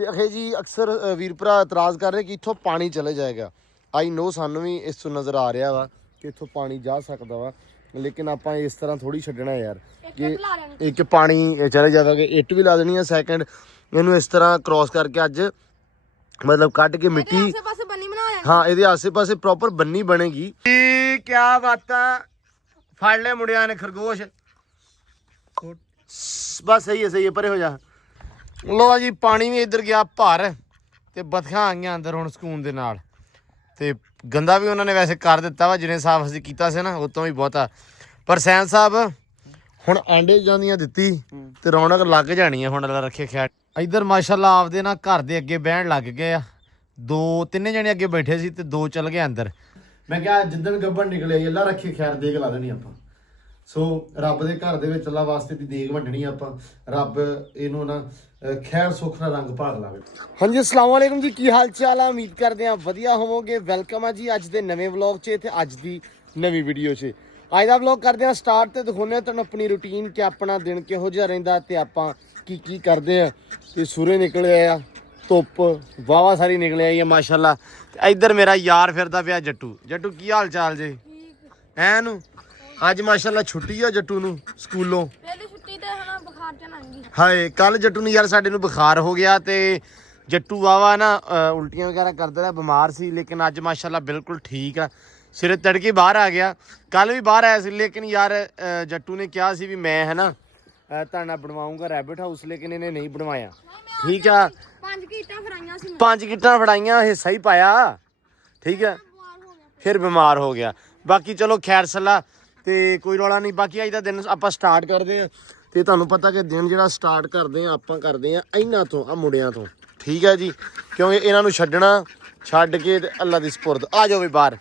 ਤੇ ਅਖੇ ਜੀ ਅਕਸਰ ਵੀਰ ਭਰਾ ਇਤਰਾਜ਼ ਕਰ ਰਹੇ ਕਿ ਇੱਥੋਂ ਪਾਣੀ ਚਲੇ ਜਾਏਗਾ। ਆਈ ਨੋ ਸਾਨੂੰ ਵੀ ਇਸ ਤੋਂ ਨਜ਼ਰ ਆ ਰਿਹਾ ਵਾ ਕਿ ਇੱਥੋਂ ਪਾਣੀ ਜਾ ਸਕਦਾ ਵਾ, ਲੇਕਿਨ ਆਪਾਂ ਇਸ ਤਰ੍ਹਾਂ ਥੋੜੀ ਛੱਡਣਾ ਯਾਰ ਕਿ ਇੱਕ ਪਾਣੀ ਚਲੇ ਜਾਵਾਂਗੇ। ਇੱਟ ਵੀ ਲਾ ਦੇਣੀ ਆ। ਸੈਕਿੰਡ ਇਹਨੂੰ ਇਸ ਤਰ੍ਹਾਂ ਕ੍ਰੋਸ ਕਰਕੇ ਅੱਜ ਮਤਲਬ ਕੱਢ ਕੇ ਮਿੱਟੀ, ਹਾਂ ਇਹਦੇ ਆਸੇ ਪਾਸੇ ਪ੍ਰੋਪਰ ਬੰਨੀ ਬਣੇਗੀ। ਕੀ ਬਾਤਾਂ ਫੜ ਲੈ ਮੁੰਡਿਆਂ ਨੇ ਖਰਗੋਸ਼। ਬਸ ਸਹੀ ਹੈ ਪਰੇ ਹੋ ਜਾ। ਲੋ ਜੀ ਪਾਣੀ ਵੀ ਇੱਧਰ ਗਿਆ ਭਰ ਤੇ ਬਤਖਾਂ ਆ ਗਈਆਂ ਅੰਦਰ ਹੁਣ ਸਕੂਨ ਦੇ ਨਾਲ। ਤੇ ਗੰਦਾ ਵੀ ਉਹਨਾਂ ਨੇ ਵੈਸੇ ਕਰ ਦਿੱਤਾ ਵਾ, ਜਿੰਨੇ ਸਾਫ ਅਸੀਂ ਕੀਤਾ ਸੀ ਨਾ ਉਹ ਤੋਂ ਵੀ ਬਹੁਤਾ। ਪਰ ਸੈਨ ਸਾਹਿਬ ਹੁਣ ਆਂਡੇ ਜਾਂਦੀਆਂ ਦਿੱਤੀ ਤੇ ਰੌਣਕ ਲੱਗ ਜਾਣੀ ਹੈ ਹੁਣ ਰੱਖੇ ਖਿਆਲ। ਇੱਧਰ ਮਾਸ਼ਾਅੱਲਾ ਆਪਦੇ ਨਾ ਘਰ ਦੇ ਅੱਗੇ ਬਹਿਣ ਲੱਗ ਗਏ ਆ। ਤਿੰਨੇ ਜਣੇ ਅੱਗੇ ਬੈਠੇ ਸੀ ਤੇ 2 ਚੱਲ ਗਏ ਅੰਦਰ। ਮੈਂ ਕਿਹਾ ਜਿੱਦਣ ਗੱਬਣ ਨਿਕਲੇ ਅੱਲਾ ਰੱਖੇ ਖੈਰ ਦੇਗ ਲਾ ਦੇਣੀ ਆਪਾਂ। ਸੋ ਰੱਬ ਦੇ ਘਰ ਦੇ ਵਿੱਚ ਅੱਲਾ ਵਾਸਤੇ ਦੀ ਦੇਗ ਵੰਡਣੀ ਆਪਾਂ। ਰੱਬ ਇਹਨੂੰ ਨਾ ਖੈਰ ਸੁੱਖ ਨਾਲ ਰੰਗ ਭਾਗ ਲਾਵੇ। ਹਾਂਜੀ ਅਸਲਾਮ ਵਾਲੇਕੁਮ ਜੀ, ਕੀ ਹਾਲ ਚਾਲ ਆ? ਉਮੀਦ ਕਰਦੇ ਆ ਵਧੀਆ ਹੋਵੋਗੇ। ਵੈਲਕਮ ਆ ਜੀ ਅੱਜ ਦੇ ਨਵੇਂ ਵਲੌਗ 'ਚ ਤੇ ਅੱਜ ਦੀ ਨਵੀਂ ਵੀਡੀਓ 'ਚ। ਅੱਜ ਦਾ ਵਲੌਗ ਕਰਦੇ ਆ ਸਟਾਰਟ ਤੇ ਦਿਖਾਉਂਦੇ ਆ ਤੁਹਾਨੂੰ ਆਪਣੀ ਰੂਟੀਨ ਕਿ ਆਪਣਾ ਦਿਨ ਕਿਹੋ ਜਿਹਾ ਰਹਿੰਦਾ ਤੇ ਆਪਾਂ ਕੀ ਕਰਦੇ ਆ। ਤੇ ਸੂਰਜ ਨਿਕਲੇ ਆ, ਧੁੱਪ ਵਾਵਾ ਸਾਰੀ ਨਿਕਲ ਆਈ ਹੈ ਮਾਸ਼ਾਅੱਲਾ। ਤੇ ਇੱਧਰ ਮੇਰਾ ਯਾਰ ਫਿਰਦਾ ਪਿਆ ਜੱਟੂ। ਜੱਟੂ ਕੀ ਹਾਲ ਚਾਲ ਜੇ? ਐ ਨੂੰ ਅੱਜ ਮਾਸ਼ਾਅੱਲਾ ਛੁੱਟੀ ਆ ਜੱਟੂ ਨੂੰ ਸਕੂਲੋਂ। ਹਾਏ ਕੱਲ ਜੱਟੂ ਨੂੰ ਯਾਰ ਸਾਡੇ ਨੂੰ ਬੁਖਾਰ ਹੋ ਗਿਆ ਤੇ ਜੱਟੂ ਵਾਵਾ ਨਾ ਉਲਟੀਆਂ ਵਗੈਰਾ ਕਰਦਾ ਰਿਹਾ, ਬਿਮਾਰ ਸੀ। ਲੇਕਿਨ ਅੱਜ ਮਾਸ਼ਾਅੱਲਾ ਬਿਲਕੁਲ ਠੀਕ ਆ। ਸਿਰੇ ਤੜਕੇ ਬਾਹਰ ਆ ਗਿਆ। ਕੱਲ ਵੀ ਬਾਹਰ ਆਇਆ ਸੀ ਲੇਕਿਨ ਯਾਰ ਜੱਟੂ ਨੇ ਕਿਹਾ ਸੀ ਵੀ ਮੈਂ ਹੈ ਨਾ ਤੁਹਾਡਾ ਬਣਵਾਉਂਗਾ ਰੈਬਿਟ ਹਾਊਸ, ਲੇਕਿਨ ਇਹਨੇ ਨਹੀਂ ਬਣਵਾਇਆ। ਠੀਕ ਆ 5 ਕਿੱਟਾਂ ਫੜਾਈਆਂ, ਹਿੱਸਾ ਹੀ ਪਾਇਆ। ਠੀਕ ਆ ਫਿਰ ਬਿਮਾਰ ਹੋ ਗਿਆ। ਬਾਕੀ ਚਲੋ ਖੈਰ ਸਲਾ ਤੇ ਕੋਈ ਰੌਲਾ ਨਹੀਂ। ਬਾਕੀ ਅੱਜ ਦਾ ਦਿਨ ਆਪਾਂ ਸਟਾਰਟ ਕਰਦੇ ਆ ਤੇ ਤੁਹਾਨੂੰ ਪਤਾ ਕਿ ਦਿਨ ਜਿਹੜਾ ਸਟਾਰਟ ਕਰਦੇ ਆ ਆਪਾਂ ਕਰਦੇ ਆ ਇਹਨਾਂ ਤੋਂ, ਆ ਮੁੰਡਿਆਂ ਤੋਂ। ਠੀਕ ਹੈ ਜੀ, ਕਿਉਂਕਿ ਇਹਨਾਂ ਨੂੰ ਛੱਡ ਕੇ ਤੇ ਅੱਲਾ ਦੀ ਸਪੁਰਦ। ਆ ਜਾਓ ਵੀ ਬਾਹਰ।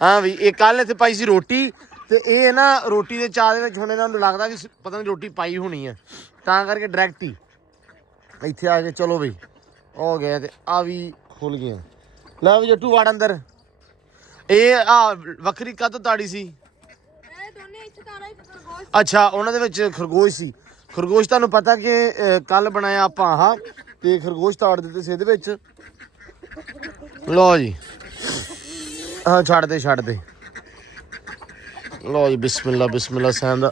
ਹਾਂ ਵੀ ਇਹ ਕੱਲ ਇੱਥੇ ਪਾਈ ਸੀ ਰੋਟੀ ਤੇ ਇਹ ਨਾ ਰੋਟੀ ਦੇ ਚਾਹ ਦੇ ਵਿੱਚ ਹੁਣ ਇਹਨਾਂ ਨੂੰ ਲੱਗਦਾ ਕਿ ਪਤਾ ਨਹੀਂ ਰੋਟੀ ਪਾਈ ਹੋਣੀ ਆ, ਤਾਂ ਕਰਕੇ ਡਾਇਰੈਕਟ ਹੀ ਇੱਥੇ ਆ ਕੇ ਚਲੋ ਬਈ ਹੋ ਗਿਆ। ਤੇ ਆ ਵੀ ਖੁੱਲ ਗਈਆਂ। ਲੈ ਵੀ ਜੱਟੂ ਵਾੜ ਅੰਦਰ। ਇਹ ਆ ਵੱਖਰੀ ਕਾਹਤੋਂ ਤਾੜੀ ਸੀ? ਅੱਛਾ ਉਹਨਾਂ ਦੇ ਵਿੱਚ ਖਰਗੋਸ਼ ਸੀ। ਖਰਗੋਸ਼ ਤੁਹਾਨੂੰ ਪਤਾ ਕਿ ਕੱਲ ਬਣਾਇਆ ਆਪਾਂ ਆਹ ਤੇ ਖਰਗੋਸ਼ ਤਾੜ ਦਿੱਤੇ ਸੀ ਇਹਦੇ ਵਿੱਚ। ਲਓ ਜੀ ਹਾਂ ਛੱਡ ਦੇ। ਲਓ ਜੀ ਬਿਸਮਿਲ੍ਲਾ ਸੈਨ ਦਾ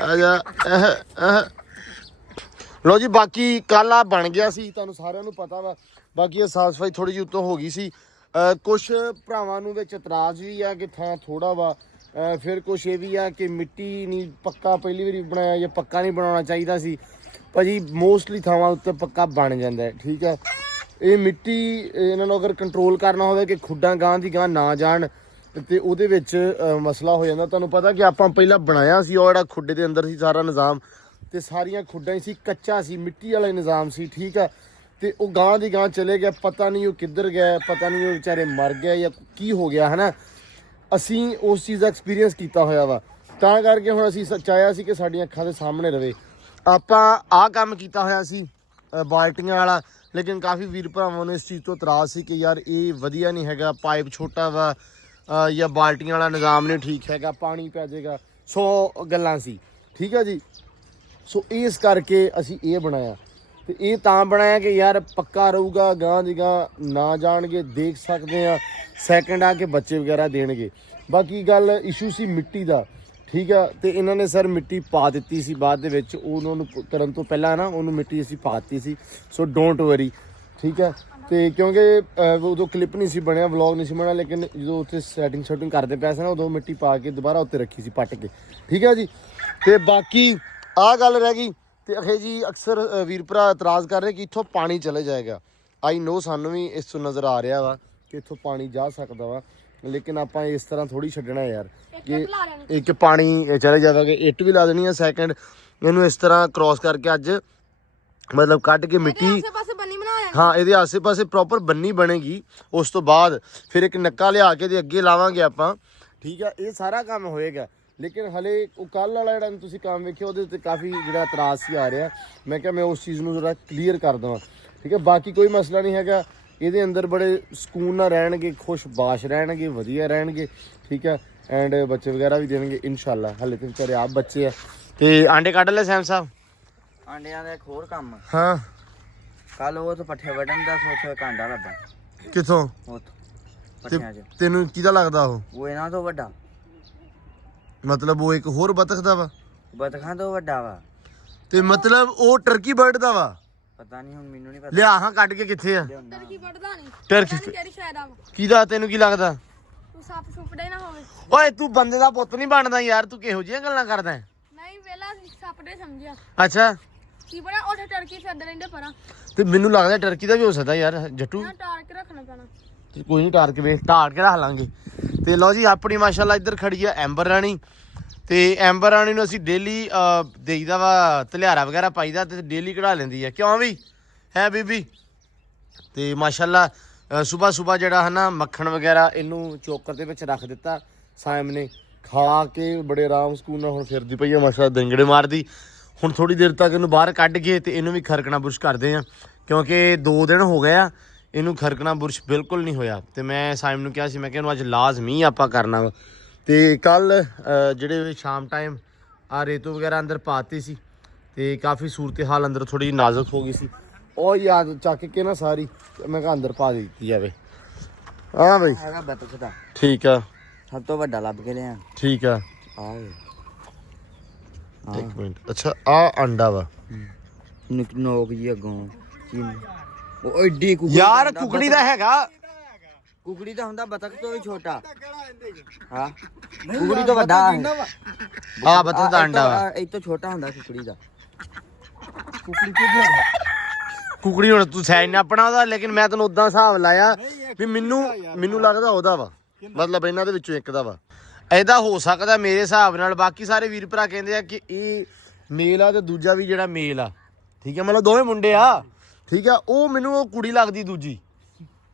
ਆ ਜਾ। ਲਓ ਜੀ ਬਾਕੀ ਕੱਲ ਆ ਬਣ ਗਿਆ ਸੀ, ਤੁਹਾਨੂੰ ਸਾਰਿਆਂ ਨੂੰ ਪਤਾ ਵਾ। ਬਾਕੀ ਇਹ ਸਾਫ ਸਫਾਈ ਥੋੜੀ ਜਿਹੀ ਉੱਤੋਂ ਹੋ ਗਈ ਸੀ। ਕੁਛ ਭਰਾਵਾਂ ਨੂੰ ਵਿੱਚ ਇਤਰਾਜ਼ ਵੀ ਆ ਕਿ ਥਾਂ ਥੋੜਾ ਵਾ। ਫਿਰ ਕੁਛ ਇਹ ਵੀ ਆ ਕਿ ਮਿੱਟੀ ਨਹੀਂ ਪੱਕਾ ਪਹਿਲੀ ਵਾਰੀ ਬਣਾਇਆ ਜਾਂ ਪੱਕਾ ਨਹੀਂ ਬਣਾਉਣਾ ਚਾਹੀਦਾ ਸੀ। ਭਾਜੀ ਮੋਸਟਲੀ ਥਾਵਾਂ ਉੱਤੇ ਪੱਕਾ ਬਣ ਜਾਂਦਾ ਹੈ। ਠੀਕ ਹੈ, ਇਹ ਮਿੱਟੀ ਇਹਨਾਂ ਨੂੰ ਅਗਰ ਕੰਟਰੋਲ ਕਰਨਾ ਹੋਵੇ ਕਿ ਖੁੱਡਾਂ ਗਾਂ ਦੀ ਗਾਂ ਨਾ ਜਾਣ ਤੇ ਉਹਦੇ ਵਿੱਚ ਮਸਲਾ ਹੋ ਜਾਂਦਾ। ਤੁਹਾਨੂੰ ਪਤਾ ਕਿ ਆਪਾਂ ਪਹਿਲਾਂ ਬਣਾਇਆ ਸੀ ਉਹ ਜਿਹੜਾ ਖੁੱਡੇ ਦੇ ਅੰਦਰ ਸੀ ਸਾਰਾ ਨਿਜ਼ਾਮ, ਤੇ ਸਾਰੀਆਂ ਖੁੱਡਾਂ ਹੀ ਸੀ, ਕੱਚਾ ਸੀ, ਮਿੱਟੀ ਵਾਲਾ ਨਿਜ਼ਾਮ ਸੀ। ਠੀਕ ਆ, ਤੇ ਉਹ ਗਾਂ ਦੀ ਗਾਂ ਚਲੇ ਗਿਆ, ਪਤਾ ਨਹੀਂ ਉਹ ਕਿੱਧਰ ਗਿਆ, ਪਤਾ ਨਹੀਂ ਉਹ ਵਿਚਾਰੇ ਮਰ ਗਿਆ ਜਾਂ ਕੀ ਹੋ ਗਿਆ ਹੈ ਨਾ। ਅਸੀਂ ਉਸ ਚੀਜ਼ ਦਾ ਐਕਸਪੀਰੀਅੰਸ ਕੀਤਾ ਹੋਇਆ ਵਾ, ਤਾਂ ਕਰਕੇ ਹੁਣ ਅਸੀਂ ਚਾਹਿਆ ਸੀ ਕਿ ਸਾਡੀਆਂ ਅੱਖਾਂ ਦੇ ਸਾਹਮਣੇ ਰਵੇ। ਆਪਾਂ ਆਹ ਕੰਮ ਕੀਤਾ ਹੋਇਆ ਸੀ ਬਾਲਟੀਆਂ ਵਾਲਾ, ਲੇਕਿਨ ਕਾਫੀ ਵੀਰ ਭਰਾਵਾਂ ਨੂੰ ਇਸ ਚੀਜ਼ ਤੋਂ ਇਤਰਾਜ਼ ਸੀ ਕਿ ਯਾਰ ਇਹ ਵਧੀਆ ਨਹੀਂ ਹੈਗਾ, ਪਾਈਪ ਛੋਟਾ ਵਾ ਜਾਂ ਬਾਲਟੀਆਂ ਵਾਲਾ ਨਿਜ਼ਾਮ ਨਹੀਂ ਠੀਕ ਹੈਗਾ, ਪਾਣੀ ਪੈ ਜਾਏਗਾ, 100 ਗੱਲਾਂ ਸੀ। ਠੀਕ ਹੈ ਜੀ, ਸੋ ਇਸ ਕਰਕੇ ਅਸੀਂ ਇਹ ਬਣਾਇਆ। ਤੇ ਇਹ ਤਾਂ ਬਣਾਇਆ ਕਿ ਯਾਰ ਪੱਕਾ ਰਹੂਗਾ, ਗਾਂ ਦੀ ਗਾਂ ਨਾ ਜਾਣਗੇ, ਦੇਖ ਸਕਦੇ ਆ। ਸੈਕਿੰਡ ਆ ਕੇ ਬੱਚੇ ਵਗੈਰਾ ਦੇਣਗੇ। ਬਾਕੀ ਗੱਲ ਇਸ਼ੂ ਸੀ ਮਿੱਟੀ ਦਾ। ਠੀਕ ਆ, ਤੇ ਇਹਨਾਂ ਨੇ ਸਰ ਮਿੱਟੀ ਪਾ ਦਿੱਤੀ ਸੀ ਬਾਅਦ ਦੇ ਵਿੱਚ। ਉਹਨਾਂ ਨੂੰ ਕਰਨ ਤੋਂ ਪਹਿਲਾਂ ਨਾ ਉਹਨੂੰ ਮਿੱਟੀ ਅਸੀਂ ਪਾ ਦਿੱਤੀ ਸੀ। ਸੋ ਡੋਂਟ ਵਰੀ। ਠੀਕ ਆ, ਤੇ ਕਿਉਂਕਿ ਉਦੋਂ ਕਲਿੱਪ ਨਹੀਂ ਸੀ ਬਣਿਆ, ਵਲੌਗ ਨਹੀਂ ਸੀ ਬਣਿਆ, ਲੇਕਿਨ ਜਦੋਂ ਉੱਥੇ ਸੈਟਿੰਗ ਕਰਦੇ ਪਏ ਸੀ ਨਾ ਉਦੋਂ ਮਿੱਟੀ ਪਾ ਕੇ ਦੁਬਾਰਾ ਉੱਤੇ ਰੱਖੀ ਸੀ ਪੱਟ ਕੇ। ਠੀਕ ਹੈ ਜੀ, ਤੇ ਬਾਕੀ ਆਹ ਗੱਲ ਰਹਿ ਗਈ। ਤੇ ਅਖੇ ਜੀ ਅਕਸਰ ਵੀਰ ਭਰਾ ਇਤਰਾਜ਼ ਕਰ ਰਹੇ ਕਿ ਇੱਥੋਂ ਪਾਣੀ ਚਲੇ ਜਾਏਗਾ। ਆਈ ਨੋ ਸਾਨੂੰ ਵੀ ਇਸ ਤੋਂ ਨਜ਼ਰ ਆ ਰਿਹਾ ਵਾ ਕਿ ਇੱਥੋਂ ਪਾਣੀ ਜਾ ਸਕਦਾ ਵਾ, ਲੇਕਿਨ ਆਪਾਂ ਇਸ ਤਰ੍ਹਾਂ ਥੋੜੀ ਛੱਡਣਾ ਯਾਰ ਕਿ ਇੱਕ ਪਾਣੀ ਚਲੇ ਜਾਵਾਂਗੇ। ਇੱਟ ਵੀ ਲਾ ਦੇਣੀ ਆ। ਸੈਕਿੰਡ ਇਹਨੂੰ ਇਸ ਤਰ੍ਹਾਂ ਕ੍ਰੋਸ ਕਰਕੇ ਅੱਜ ਮਤਲਬ ਕੱਢ ਕੇ ਮਿੱਟੀ, ਹਾਂ ਇਹਦੇ ਆਸੇ ਪਾਸੇ ਪ੍ਰੋਪਰ ਬੰਨੀ ਬਣੇਗੀ। ਉਸ ਤੋਂ ਬਾਅਦ ਫਿਰ ਇੱਕ ਨੱਕਾ ਲਿਆ ਕੇ ਦੇ ਅੱਗੇ ਲਾਵਾਂਗੇ ਆਪਾਂ। ਠੀਕ ਆ, ਇਹ ਸਾਰਾ ਕੰਮ ਹੋਏਗਾ। ਲੇਕਿਨ ਹਲੇ ਉਹ ਕੱਲ੍ਹ ਵਾਲਾ ਜਿਹੜਾ ਤੁਸੀਂ ਕੰਮ ਵੇਖਿਆ ਉਹਦੇ ਉੱਤੇ ਕਾਫੀ ਜਿਹੜਾ ਇਤਰਾਜ਼ ਸੀ ਆ ਰਿਹਾ। ਮੈਂ ਕਿਹਾ ਮੈਂ ਉਸ ਚੀਜ਼ ਨੂੰ ਜ਼ਰਾ ਕਲੀਅਰ ਕਰ ਦੇਵਾਂ। ਠੀਕ ਹੈ, ਬਾਕੀ ਕੋਈ ਮਸਲਾ ਨਹੀਂ ਹੈਗਾ। ਇਹਦੇ ਅੰਦਰ ਬੜੇ ਸਕੂਨ ਨਾਲ ਰਹਿਣਗੇ, ਖੁਸ਼-ਬਾਸ਼ ਰਹਿਣਗੇ, ਵਧੀਆ ਰਹਿਣਗੇ। ਠੀਕ ਹੈ, ਐਂਡ ਬੱਚੇ ਵਗੈਰਾ ਵੀ ਦੇਣਗੇ ਇਨਸ਼ਾਅੱਲਾ। ਹਲੇ ਤੇ ਵਿਚਾਰੇ ਆਪ ਬੱਚੇ ਆ। ਤੇ ਆਂਡੇ ਕੱਢ ਲੈ ਸੈਮ ਸਾਹਿਬ। ਆਂਡਿਆਂ ਦਾ ਇੱਕ ਹੋਰ ਕੰਮ। ਹਾਂ ਕੱਲ ਉਹ ਤਾਂ ਪੱਠੇ ਵੱਢਣ ਦਾ ਸੋਚ ਕਾਂਡਾ ਲੱਗਾ ਕਿੱਥੋਂ? ਉਹ ਪੱਠਿਆਂ 'ਚ ਤੈਨੂੰ ਕਿਹਦਾ ਲੱਗਦਾ ਉਹ ਇਹਨਾਂ ਤੋਂ ਵੱਡਾ ਮਤਲਬ ਉਹ ਇੱਕ ਹੋਰ ਬਤਖ ਦਾ ਵਾ? ਬਤਖਾਂ ਤੋਂ ਵੱਡਾ ਵਾ ਤੇ ਮਤਲਬ ਉਹ ਟਰਕੀ ਬਰਡ ਦਾ ਵਾ? ਪਤਾ ਨਹੀਂ ਹੁਣ ਮੈਨੂੰ ਨਹੀਂ ਪਤਾ ਲਿਆ ਹਾਂ ਕੱਢ ਕੇ ਕਿੱਥੇ ਆ ਟਰਕੀ ਵੱਢਦਾ ਨਹੀਂ ਟਰਕੀ ਕਿਹੜੀ ਸ਼ਾਇਦ ਆ ਕਿਹਦਾ ਤੈਨੂੰ ਕੀ ਲੱਗਦਾ? ਤੂੰ ਸੱਪ ਸੁਪੜੇ ਨਾ ਹੋਵੇ ਓਏ ਤੂੰ ਬੰਦੇ ਦਾ ਪੁੱਤ ਨਹੀਂ ਬਣਦਾ ਯਾਰ ਤੂੰ ਕਿਹੋ ਜਿਹੀਆਂ ਗੱਲਾਂ ਕਰਦਾ ਹੈ? ਨਹੀਂ ਵੇਲਾ ਸੱਪ ਦੇ ਸਮਝਿਆ ਅੱਛਾ ਕੀ ਬਣਾ ਉੱਥੇ ਟਰਕੀ ਫਿਰਦੇ ਰਹਿੰਦੇ ਪਰਾਂ ਤੇ ਮੈਨੂੰ ਲੱਗਦਾ ਟਰਕੀ ਦਾ ਵੀ ਹੋ ਸਕਦਾ ਯਾਰ ਜੱਟੂ। ਨਾ ਟਾਰ ਕੇ ਰੱਖਣਾ ਪੈਣਾ ਤੇ ਕੋਈ ਨਹੀਂ ਟਾਰ ਕੇ ਵੇਖ ਢਾੜ ਕੇ ਰੱਖ ਲਾਂਗੇ। ਤੇ ਲਓ ਜੀ ਆਪਣੀ ਮਾਸ਼ਾਅੱਲਾ ਇੱਧਰ ਖੜੀ ਆ ਐਂਬਰ ਰਾਣੀ ਤੇ ਐਂਬਰ ਰਾਣੀ ਨੂੰ ਅਸੀਂ ਡੇਲੀ ਦੇਈਦਾ ਵਾ ਧਲਿਆਰਾ ਵਗੈਰਾ ਪਾਈਦਾ ਤੇ ਡੇਲੀ ਕਢਾ ਲੈਂਦੀ ਆ ਕਿਉਂ ਵੀ ਹੈ ਬੀਬੀ। ਤੇ ਮਾਸ਼ਾਅੱਲਾ ਸਵੇਰ ਜਿਹੜਾ ਹੈ ਨਾ ਮੱਖਣ ਵਗੈਰਾ ਇਹਨੂੰ ਚੋਕਰ ਦੇ ਵਿੱਚ ਰੱਖ ਦਿੱਤਾ ਸਾਇਮ ਨੇ ਖਾ ਕੇ ਬੜੇ ਆਰਾਮ ਸਕੂਨ ਨਾਲ ਹੁਣ ਫਿਰਦੀ ਪਈ ਆ ਮਾਸ਼ਾਅੱਲਾ ਦੰਗੜੇ ਮਾਰਦੀ। ਹੁਣ ਥੋੜੀ ਦੇਰ ਤੱਕ ਇਹਨੂੰ ਬਾਹਰ ਕੱਢ ਕੇ ਤੇ ਇਹਨੂੰ ਵੀ ਖਰਕਣਾ ਬੁਰਸ਼ ਕਰਦੇ ਆ ਕਿਉਂਕਿ 2 ਦਿਨ ਹੋ ਗਏ ਆ ਇਹਨੂੰ ਖਰਕਣਾ ਬੁਰਸ਼ ਬਿਲਕੁਲ ਨਹੀਂ ਹੋਇਆ। ਤੇ ਮੈਂ ਸਾਇਮ ਨੂੰ ਕਿਹਾ ਸੀ ਮੈਂ ਕਿਹਾ ਇਹਨੂੰ ਅੱਜ ਲਾਜ਼ਮੀ ਆਪਾਂ ਕਰਨਾ ਵਾ। ਤੇ ਕੱਲ ਜਿਹੜੇ ਸ਼ਾਮ ਟਾਈਮ ਆ ਰੇਤੂ ਵਗੈਰਾ ਅੰਦਰ ਪਾਤੀ ਸੀ ਤੇ ਕਾਫੀ ਸੂਰਤ ਹਾਲ ਅੰਦਰ ਥੋੜੀ ਨਾਜ਼ੁਕ ਹੋ ਗਈ ਸੀ ਉਹ ਯਾਦ ਚੱਕ ਕੇ ਨਾ ਸਾਰੀ ਮੈਂ ਕਿਹਾ ਅੰਦਰ ਪਾ ਦਿੱਤੀ ਜਾਵੇ। ਹਾਂ ਬਈ ਹੈਗਾ ਬਤਖ ਦਾ ਠੀਕ ਆ ਸਭ ਤੋਂ ਵੱਡਾ ਲੱਭ ਕੇ ਲਿਆ ਠੀਕ ਆ ਆਏ ਇੱਕ ਮਿੰਟ ਅੱਛਾ ਆ ਅੰਡਾ ਵਾ ਨੋਕ ਜੀ ਅੱਗੋਂ ਉਹ ਐਡੀ ਕੁਕੜੀ ਯਾਰ ਕੁਕੜੀ ਦਾ ਹੈਗਾ ਕੁਕੜੀ ਦਾ ਹੁੰਦਾ ਬਤਖ ਤੋਂ ਵੀ ਛੋਟਾ ਹਾਂ ਕੁਕੜੀ ਤੋਂ ਵੱਡਾ ਆ ਬਤਖ ਦਾ ਅੰਡਾ ਵਾ ਇਹ ਤੋਂ ਛੋਟਾ ਹੁੰਦਾ ਕੁਕੜੀ ਦਾ ਕੁਕੜੀ ਹੁਣ ਤੂੰ ਸੈਨ ਆਪਣਾ ਉਹਦਾ ਲੇਕਿਨ ਮੈਂ ਤੈਨੂੰ ਉਦਾਂ ਹਿਸਾਬ ਲਾਇਆ ਵੀ ਮੈਨੂੰ ਲੱਗਦਾ ਉਹਦਾ ਵਾ ਮਤਲਬ ਇਹਨਾਂ ਦੇ ਵਿੱਚੋਂ ਇੱਕ ਦਾ ਵਾ। ਇਹਦਾ ਹੋ ਸਕਦਾ ਮੇਰੇ ਹਿਸਾਬ ਨਾਲ ਬਾਕੀ ਸਾਰੇ ਵੀਰ ਭਰਾ ਕਹਿੰਦੇ ਆ ਕਿ ਇਹ ਮੇਲ ਆ ਤੇ ਦੂਜਾ ਵੀ ਜਿਹੜਾ ਮੇਲ ਆ ਠੀਕ ਹੈ ਮਤਲਬ ਦੋਵੇਂ ਮੁੰਡੇ ਆ ਠੀਕ ਆ ਉਹ ਮੈਨੂੰ ਉਹ ਕੁੜੀ ਲੱਗਦੀ ਦੂਜੀ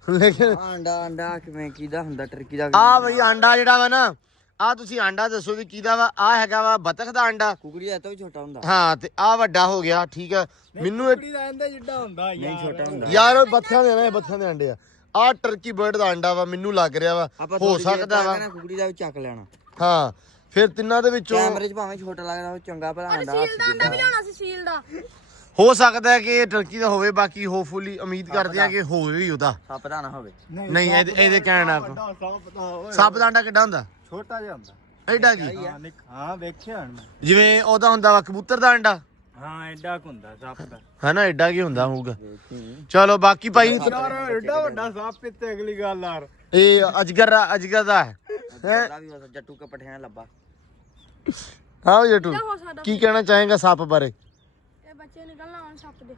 ਲੇਕਿਨ ਅੰਡਾ ਕਿਵੇਂ ਕਿਹਦਾ ਹੁੰਦਾ ਟਰਕੀ ਦਾ ਆ ਬਈ ਆਂਡਾ ਜਿਹੜਾ ਵਾ ਨਾ ਆ ਤੁਸੀਂ ਆਂਡਾ ਦੱਸੋ ਵੀ ਕਿਹਦਾ ਵਾ ਆ ਹੈਗਾ ਵਾ ਬਤਖ ਦਾ ਆਂਡਾ ਕੁਕੜੀ ਦਾ ਤੋਂ ਵੀ ਛੋਟਾ ਹੁੰਦਾ ਹਾਂ ਤੇ ਆ ਵੱਡਾ ਹੋ ਗਿਆ ਠੀਕ ਆ ਮੈਨੂੰ ਜਿੱਡਾ ਹੁੰਦਾ ਨਹੀਂ ਛੋਟਾ ਹੁੰਦਾ ਯਾਰ ਬੱਥਿਆਂ ਦੇ ਨਾ ਬੱਥਿਆਂ ਦੇ ਅੰਡੇ ਆ ਟਰਕੀ ਬਰਡ ਦਾ ਅੰਡਾ ਵਾ ਮੈਨੂੰ ਲੱਗ ਰਿਹਾ ਵਾ ਹੋ ਸਕਦਾ ਵਾ ਕੁਕੜੀ ਦਾ ਵੀ ਚੱਕ ਲੈਣਾ ਹਾਂ ਫਿਰ ਤਿੰਨਾਂ ਦੇ ਵਿੱਚੋਂ ਕੈਮਰੇ 'ਚ ਭਾਵੇਂ ਛੋਟਾ ਲੱਗਦਾ ਉਹ ਚੰਗਾ ਭਲਾ ਆਂਡਾ ਸੀਲ ਦਾ ਅੰਡਾ ਵੀ ਲਿਆਉਣਾ ਸੀ ਸੀਲ ਦਾ ਹੋ ਸਕਦਾ ਹੈ ਕਿ ਇਹ ਟਰਕੀ ਦਾ ਹੋਵੇ ਬਾਕੀ ਹੋਪਫੁਲੀ ਉਮੀਦ ਕਰਦੇ ਆ ਕਿ ਹੋਵੇ ਵੀ ਉਹਦਾ ਸੱਪ ਦਾ ਨਾ ਹੋਵੇ ਨਹੀਂ ਇਹਦੇ ਕਹਿਣ ਨਾਲ ਸੱਪ ਦਾ ਅੰਡਾ ਕਿੱਡਾ ਹੁੰਦਾ ਛੋਟਾ ਜਿਹਾ ਹੁੰਦਾ ਐਡਾ ਕੀ ਹਾਂ ਵੇਖਿਆ ਹੁਣ ਮੈਂ ਜਿਵੇਂ ਉਹਦਾ ਹੁੰਦਾ ਵਾ ਕਬੂਤਰ ਦਾ ਅੰਡਾ ਹਾਂ ਐਡਾ ਕੁ ਹੁੰਦਾ ਸੱਪ ਦਾ ਹਨਾ ਐਡਾ ਕੀ ਹੁੰਦਾ ਹੋਊਗਾ। ਚਲੋ ਬਾਕੀ ਭਾਈ ਐਡਾ ਵੱਡਾ ਸੱਪ ਤੇ ਅਗਲੀ ਗੱਲ ਯਾਰ ਇਹ ਅਜਗਰ ਦਾ ਹੈ ਵੀ ਜੱਟੂ ਕੇ ਪਠਿਆਣਾ ਲੱਭਾ ਹਾਂ ਜੱਟੂ ਹੋ ਸਕਦਾ ਕੀ ਕਹਿਣਾ ਚਾਹੇਗਾ ਸੱਪ ਬਾਰੇ? ਇਹ ਬੱਚੇ ਨਿਕਲਣਾ ਹੁਣ ਸੱਪ ਦੇ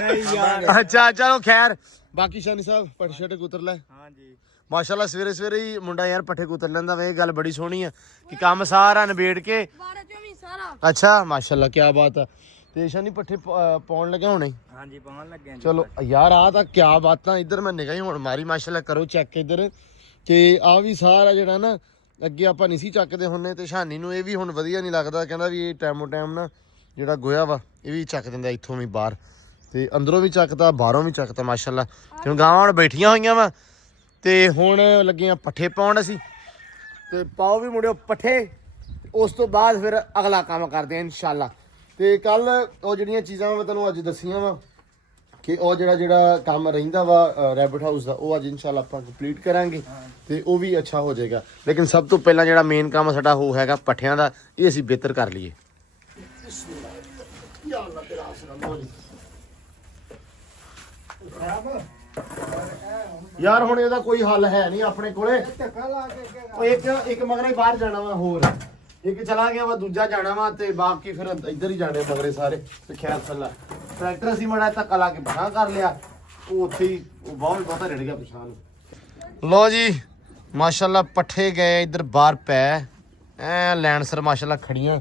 ਨਹੀਂ ਯਾਰ ਅੱਛਾ ਚਲੋ ਖੈਰ ਬਾਕੀ ਸ਼ਾਨੀ ਸਾਹਿਬ ਪੱਠੇ ਛੱਟੇ ਕੁਤਰ ਲੈ ਹਾਂਜੀ ਮਾਸ਼ਾਅੱਲਾ ਸਵੇਰੇ ਹੀ ਮੁੰਡਾ ਯਾਰ ਪੱਠੇ ਕੁਤਰ ਲੈਂਦਾ ਵੇ ਇਹ ਗੱਲ ਬੜੀ ਸੋਹਣੀ ਆ ਕਿ ਕੰਮ ਸਾਰਾ ਨਿਬੇੜ ਕੇ 12 24 ਸਾਰਾ ਅੱਛਾ ਮਾਸ਼ਾਅੱਲਾ ਕੀ ਬਾਤ ਆ ਤੇ ਸ਼ਾਨੀ ਪੱਠੇ ਪਾਉਣ ਲੱਗੇ ਹੋਣੇ ਹਾਂਜੀ ਪਾਉਣ ਲੱਗੇ ਆ ਚਲੋ ਯਾਰ ਆ ਤਾਂ ਕੀ ਬਾਤਾਂ ਇੱਧਰ ਮੈਂ ਨਿਗਾਹ ਹੀ ਹੁਣ ਮਾਰੀ ਮਾਸ਼ਾਅੱਲਾ ਕਰੋ ਚੈੱਕ ਇੱਧਰ ਕਿ ਆ ਵੀ ਸਾਰਾ ਜਿਹੜਾ ਨਾ ਅੱਗੇ ਆਪਾਂ ਨਹੀਂ ਸੀ ਚੱਕਦੇ ਹੁੰਨੇ ਤੇ ਸ਼ਾਨੀ ਨੂੰ ਇਹ ਵੀ ਹੁਣ ਵਧੀਆ ਨਹੀਂ ਲੱਗਦਾ ਕਹਿੰਦਾ ਵੀ ਇਹ ਟਾਈਮੋ ਟਾਈਮ ਨਾ ਜਿਹੜਾ ਗੋਇਆ ਵਾ ਇਹ ਵੀ ਚੱਕ ਦਿੰਦਾ ਇੱਥੋਂ ਵੀ ਬਾਹਰ ਤੇ ਅੰਦਰੋਂ ਵੀ ਚੱਕਦਾ ਬਾਹਰੋਂ ਵੀ ਚੱਕਦਾ ਮਾਸ਼ਾਅੱਲਾ ਤੇ ਹੁਣ ਗਾਵਾਂ ਹੁਣ ਬੈਠੀਆਂ ਹੋਈਆਂ ਵਾ ਤੇ ਹੁਣ ਲੱਗੇ ਆ ਪੱਠੇ ਪਾਉਣ ਅਸੀਂ ਤੇ ਪਾਓ ਵੀ ਮੁੰਡਿਓ ਪੱਠੇ ਉਸ ਤੋਂ ਬਾਅਦ ਫਿਰ ਅਗਲਾ ਕੰਮ ਕਰਦੇ ਆ ਇਨਸ਼ਾਅੱਲਾ। ਤੇ ਕੱਲ ਉਹ ਜਿਹੜੀਆਂ ਚੀਜ਼ਾਂ ਮੈਂ ਤੁਹਾਨੂੰ ਅੱਜ ਦੱਸੀਆਂ ਵਾ ਕਿ ਉਹ ਜਿਹੜਾ ਕੰਮ ਰਹਿੰਦਾ ਵਾ ਰੈਬਿਟ ਹਾਊਸ ਦਾ ਉਹ ਅੱਜ ਇਨਸ਼ਾਅੱਲਾ ਆਪਾਂ ਕੰਪਲੀਟ ਕਰਾਂਗੇ ਤੇ ਉਹ ਵੀ ਅੱਛਾ ਹੋ ਜਾਏਗਾ। ਲੇਕਿਨ ਸਭ ਤੋਂ ਪਹਿਲਾਂ ਜਿਹੜਾ ਮੇਨ ਕੰਮ ਸਾਡਾ ਉਹ ਹੈਗਾ ਪੱਠਿਆਂ ਦਾ ਇਹ ਅਸੀਂ ਬਿਹਤਰ ਕਰ ਲਈਏ। ਯਾਰ ਹੁਣ ਇਹਦਾ ਕੋਈ ਹੱਲ ਹੈ ਨਹੀਂ ਆਪਣੇ ਕੋਲੇ ਉਹ ਇੱਕ ਮਗਰੇ ਬਾਹਰ ਜਾਣਾ ਵਾ ਹੋਰ ਇੱਕ ਚਲਾ ਗਿਆ ਵਾ ਦੂਜਾ ਜਾਣਾ ਵਾ ਤੇ ਬਾਕੀ ਫਿਰ ਇੱਧਰ ਹੀ ਜਾਣੇ ਮਗਰੇ ਸਾਰੇ ਤੇ ਖੈਰ ਸੱਲਾ ਟਰੈਕਟਰ ਅਸੀਂ ਮੜਾ ਧੱਕਾ ਲਾ ਕੇ ਬਣਾ ਕਰ ਲਿਆ ਉਹ ਉੱਥੇ ਹੀ ਉਹ ਬਹੁਤਾ ਰੜ ਗਿਆ ਪਛਾਣ। ਲੋ ਜੀ ਮਾਸ਼ਾਅੱਲਾ ਪੱਠੇ ਗਏ ਇੱਧਰ ਬਾਹਰ ਪੈ ਐ ਲੈਣ ਸਰ ਮਾਸ਼ਾਅੱਲਾ ਖੜੀਆਂ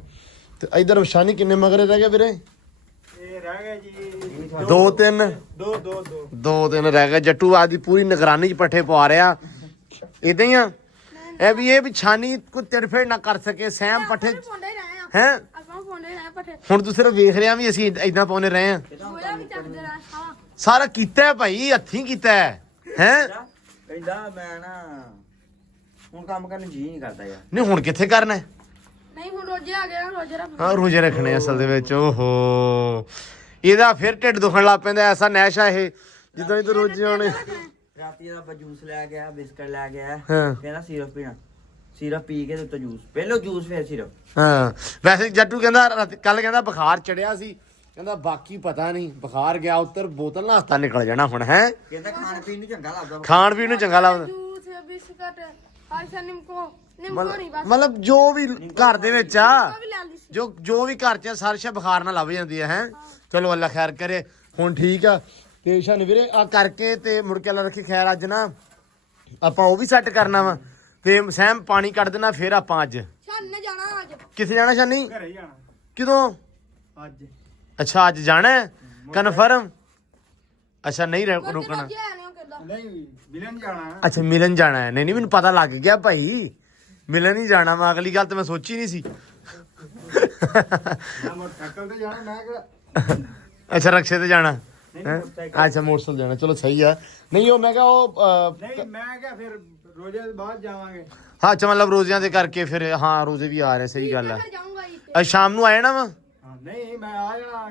ਤੇ ਇੱਧਰ ਵਿਸ਼ਾਨੀ ਕਿੰਨੇ ਮਗਰੇ ਰਹਿ ਗਏ ਵੀਰੇ? ਇਹ ਰਹਿ ਗਿਆ ਜੀ ਦੋ ਤਿੰਨ ਰਹਿ ਗਏ। ਜੱਟੂ ਆਦੀ ਪੂਰੀ ਨਿਗਰਾਨੀ ਚ ਪੱਠੇ ਪਵਾ ਰਿਹਾ ਇਦਾਂ ਹੀ ਆ ਇਹ ਵੀ ਛਾਨੀ ਕੋਈ ਤਿੜਫੇੜ ਨਾ ਕਰ ਸਕੇ ਸੈਮ ਪੱਠੇ ਪਾਉਂਦੇ ਰਹੇ ਆ ਹੈ ਆਪਾਂ ਪਾਉਂਦੇ ਰਹੇ ਪੱਠੇ ਹੁਣ ਤੂੰ ਸਿਰਫ ਵੇਖ ਰਿਹਾ ਵੀ ਅਸੀਂ ਇਦਾਂ ਪਾਉਨੇ ਰਹੇ ਆ ਹੋਇਆ ਵੀ ਚੱਕਦੇ ਰਹੇ ਹਾਂ ਸਾਰਾ ਕੀਤਾ ਹੈ ਭਾਈ ਹੱਥੀਂ ਕੀਤਾ ਹੈ ਕਹਿੰਦਾ ਮੈਂ ਨਾ ਹੁਣ ਕੰਮ ਕਰਨ ਜੀ ਨਹੀਂ ਕਰਦਾ ਯਾਰ। ਨਹੀਂ ਹੁਣ ਕਿੱਥੇ ਕਰਨਾ ਨਹੀਂ ਹੁਣ ਰੋਜੇ ਆ ਗਏ ਰੋਜੇ ਰੱਖ ਹਾਂ ਰੋਜ਼ੇ ਰੱਖਣੇ ਅਸਲ ਦੇ ਵਿੱਚ ਓਹੋ ਇਹਦਾ ਫਿਰ ਢਿੱਡ ਦੁਖਣ ਲੱਗ ਪੈਂਦਾ। ਐਸਾ ਨੈਸ਼ਾ ਇਹ ਜਿੱਦਾਂ ਇਹ ਰੋਜ਼ ਆਉਣੇ। ਰਾਤੀ ਦਾ ਜੂਸ ਲੈ ਗਿਆ, ਬਿਸਕਟ ਲੈ ਗਿਆ, ਹਾਂ ਕਹਿੰਦਾ ਸਿਰਫ ਪੀਣਾ, ਸਿਰਫ ਪੀ ਕੇ ਤੇ ਉੱਤੋਂ ਜੂਸ, ਪਹਿਲਾਂ ਜੂਸ ਫਿਰ ਸਿਰਫ। ਹਾਂ ਵੈਸੇ ਜੱਟੂ ਕਹਿੰਦਾ ਕੱਲ ਕਹਿੰਦਾ ਬੁਖਾਰ ਚੜਿਆ ਸੀ, ਕਹਿੰਦਾ ਬਾਕੀ ਪਤਾ ਨਹੀਂ ਬੁਖਾਰ ਗਿਆ ਉੱਤਰ ਬੋਤਲ ਨਾਲ ਹਸਤਾ ਨਿਕਲ ਜਾਣਾ ਹੁਣ ਹੈ। ਕਹਿੰਦਾ ਖਾਣ ਪੀਣ ਨੂੰ ਚੰਗਾ ਲੱਗਦਾ, ਖਾਣ ਪੀਣ ਨੂੰ ਚੰਗਾ ਲੱਗਦਾ। ਜੂਸ ਬਿਸਕਟ ਆਸ਼ਾ ਨਿੰਮਕੋ ਨਹੀਂ ਬਸ ਮਤਲਬ ਜੋ ਵੀ ਘਰ ਦੇ ਵਿੱਚ ਆ, ਉਹ ਵੀ ਲੈ ਲਈ ਸੀ। ਜੋ ਵੀ ਘਰ ਚ ਸਾਰਸ਼ਾ ਬੁਖਾਰ ਨਾਲ ਲੱਭ ਜਾਂਦੀ ਹੈ ਹੈ। ਚਲੋ ਅੱਲਾ ਖੈਰ ਕਰੇ। ਹੁਣ ਠੀਕ ਆ ਤੇ ਸ਼ਨ ਵੀਰੇ ਆ ਕਰਕੇ ਤੇ ਮੁੜ ਕੇ ਅੱਲਾ ਰੱਖੀ ਖੈਰ। ਅੱਜ ਨਾ ਆਪਾਂ ਉਹ ਵੀ ਸੈੱਟ ਕਰਨਾ ਵਾ ਤੇ ਸਹਿਮ ਪਾਣੀ ਕੱਢ ਦੇਣਾ ਫਿਰ ਆਪਾਂ ਅੱਜ ਛੰਨ ਜਾਣਾ ਅੱਜ। ਕਿੱਥੇ ਜਾਣਾ ਸ਼ਾਨੀ? ਘਰੇ ਜਾਣਾ ਕਿਦੋਂ? ਅੱਜ। ਅੱਛਾ ਅੱਜ ਜਾਣਾ ਹੈ ਕਨਫਰਮ? ਅੱਛਾ ਨਹੀਂ ਰੁਕਣਾ। ਅੱਜ ਆਇਆ ਨਹੀਂ ਉਹ ਕਹਿੰਦਾ ਨਹੀਂ ਮਿਲਣ ਜਾਣਾ। ਅੱਛਾ ਮਿਲਣ ਜਾਣਾ ਹੈ। ਨਹੀਂ ਮੈਨੂੰ ਪਤਾ ਲੱਗ ਗਿਆ ਭਾਈ, ਮਿਲਣ ਹੀ ਜਾਣਾ ਵਾ। ਅਗਲੀ ਗੱਲ ਤੇ ਮੈਂ ਸੋਚੀ ਨਹੀਂ ਸੀ। ਮੈਂ ਮੋਟਰਸਾਈਕਲ ਤੇ ਜਾਣਾ, ਮੈਂ ਕਿਹਾ ਅੱਛਾ ਰਕਸ਼ੇ ਤੇ ਜਾਣਾ ਨਹੀਂ ਅੱਛਾ ਮੋਟਰਸਾਈਕਲ ਜਾਣਾ। ਚਲੋ ਸਹੀ ਆ। ਨਹੀਂ ਉਹ ਮੈਂ ਕਿਹਾ ਉਹ ਨਹੀਂ ਮੈਂ ਕਿਹਾ ਫਿਰ ਰੋਜ਼ੇ ਤੋਂ ਬਾਅਦ ਜਾਵਾਂਗੇ। ਹਾਂ ਅੱਛਾ ਮਤਲਬ ਰੋਜ਼ਿਆਂ ਦੇ ਕਰਕੇ ਫਿਰ ਹਾਂ ਰੋਜ਼ੇ ਵੀ ਆ ਰਹੇ। ਸਹੀ ਗੱਲ ਆ। ਮੈਂ ਜਾਊਂਗਾ ਜੀ ਅੱਜ ਸ਼ਾਮ ਨੂੰ ਆ ਜਾਣਾ ਵਾ। ਹਾਂ ਨਹੀਂ ਮੈਂ ਆ ਜਾਣਾ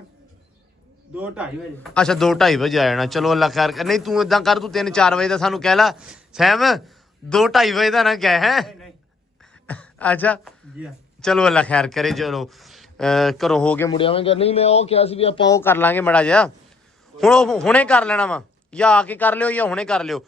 2:30 ਵਜੇ। ਅੱਛਾ 2:30 ਵਜੇ ਆ ਜਾਣਾ। ਚਲੋ ਅੱਲਾ ਖੈਰ ਕਰ। ਨਹੀਂ ਤੂੰ ਇਦਾਂ ਕਰ, ਤੂੰ 3-4 ਵਜੇ ਦਾ ਸਾਨੂੰ ਕਹਿ ਲਾ ਸਹਿਮ, 2:30 ਵਜੇ ਦਾ ਨਾ ਕਹਿ ਹੈ। ਨਹੀਂ ਅੱਛਾ ਜੀ ਚਲੋ ਅੱਲਾ ਖੈਰ ਕਰੇ। ਚਲੋ ਘਰੋਂ ਹੋ ਕੇ ਮੁੜਿਆ ਮੈਂ ਨਹੀਂ ਮੈਂ ਉਹ ਕਿਹਾ ਸੀ ਵੀ ਆਪਾਂ ਉਹ ਕਰ ਲਾਂਗੇ ਮੜਾ ਜਿਹਾ। ਹੁਣ ਉਹ ਹੁਣੇ ਕਰ ਲੈਣਾ ਵਾ, ਜਾਂ ਆ ਕੇ ਕਰ ਲਿਓ ਜਾਂ ਹੁਣੇ ਕਰ ਲਿਓ।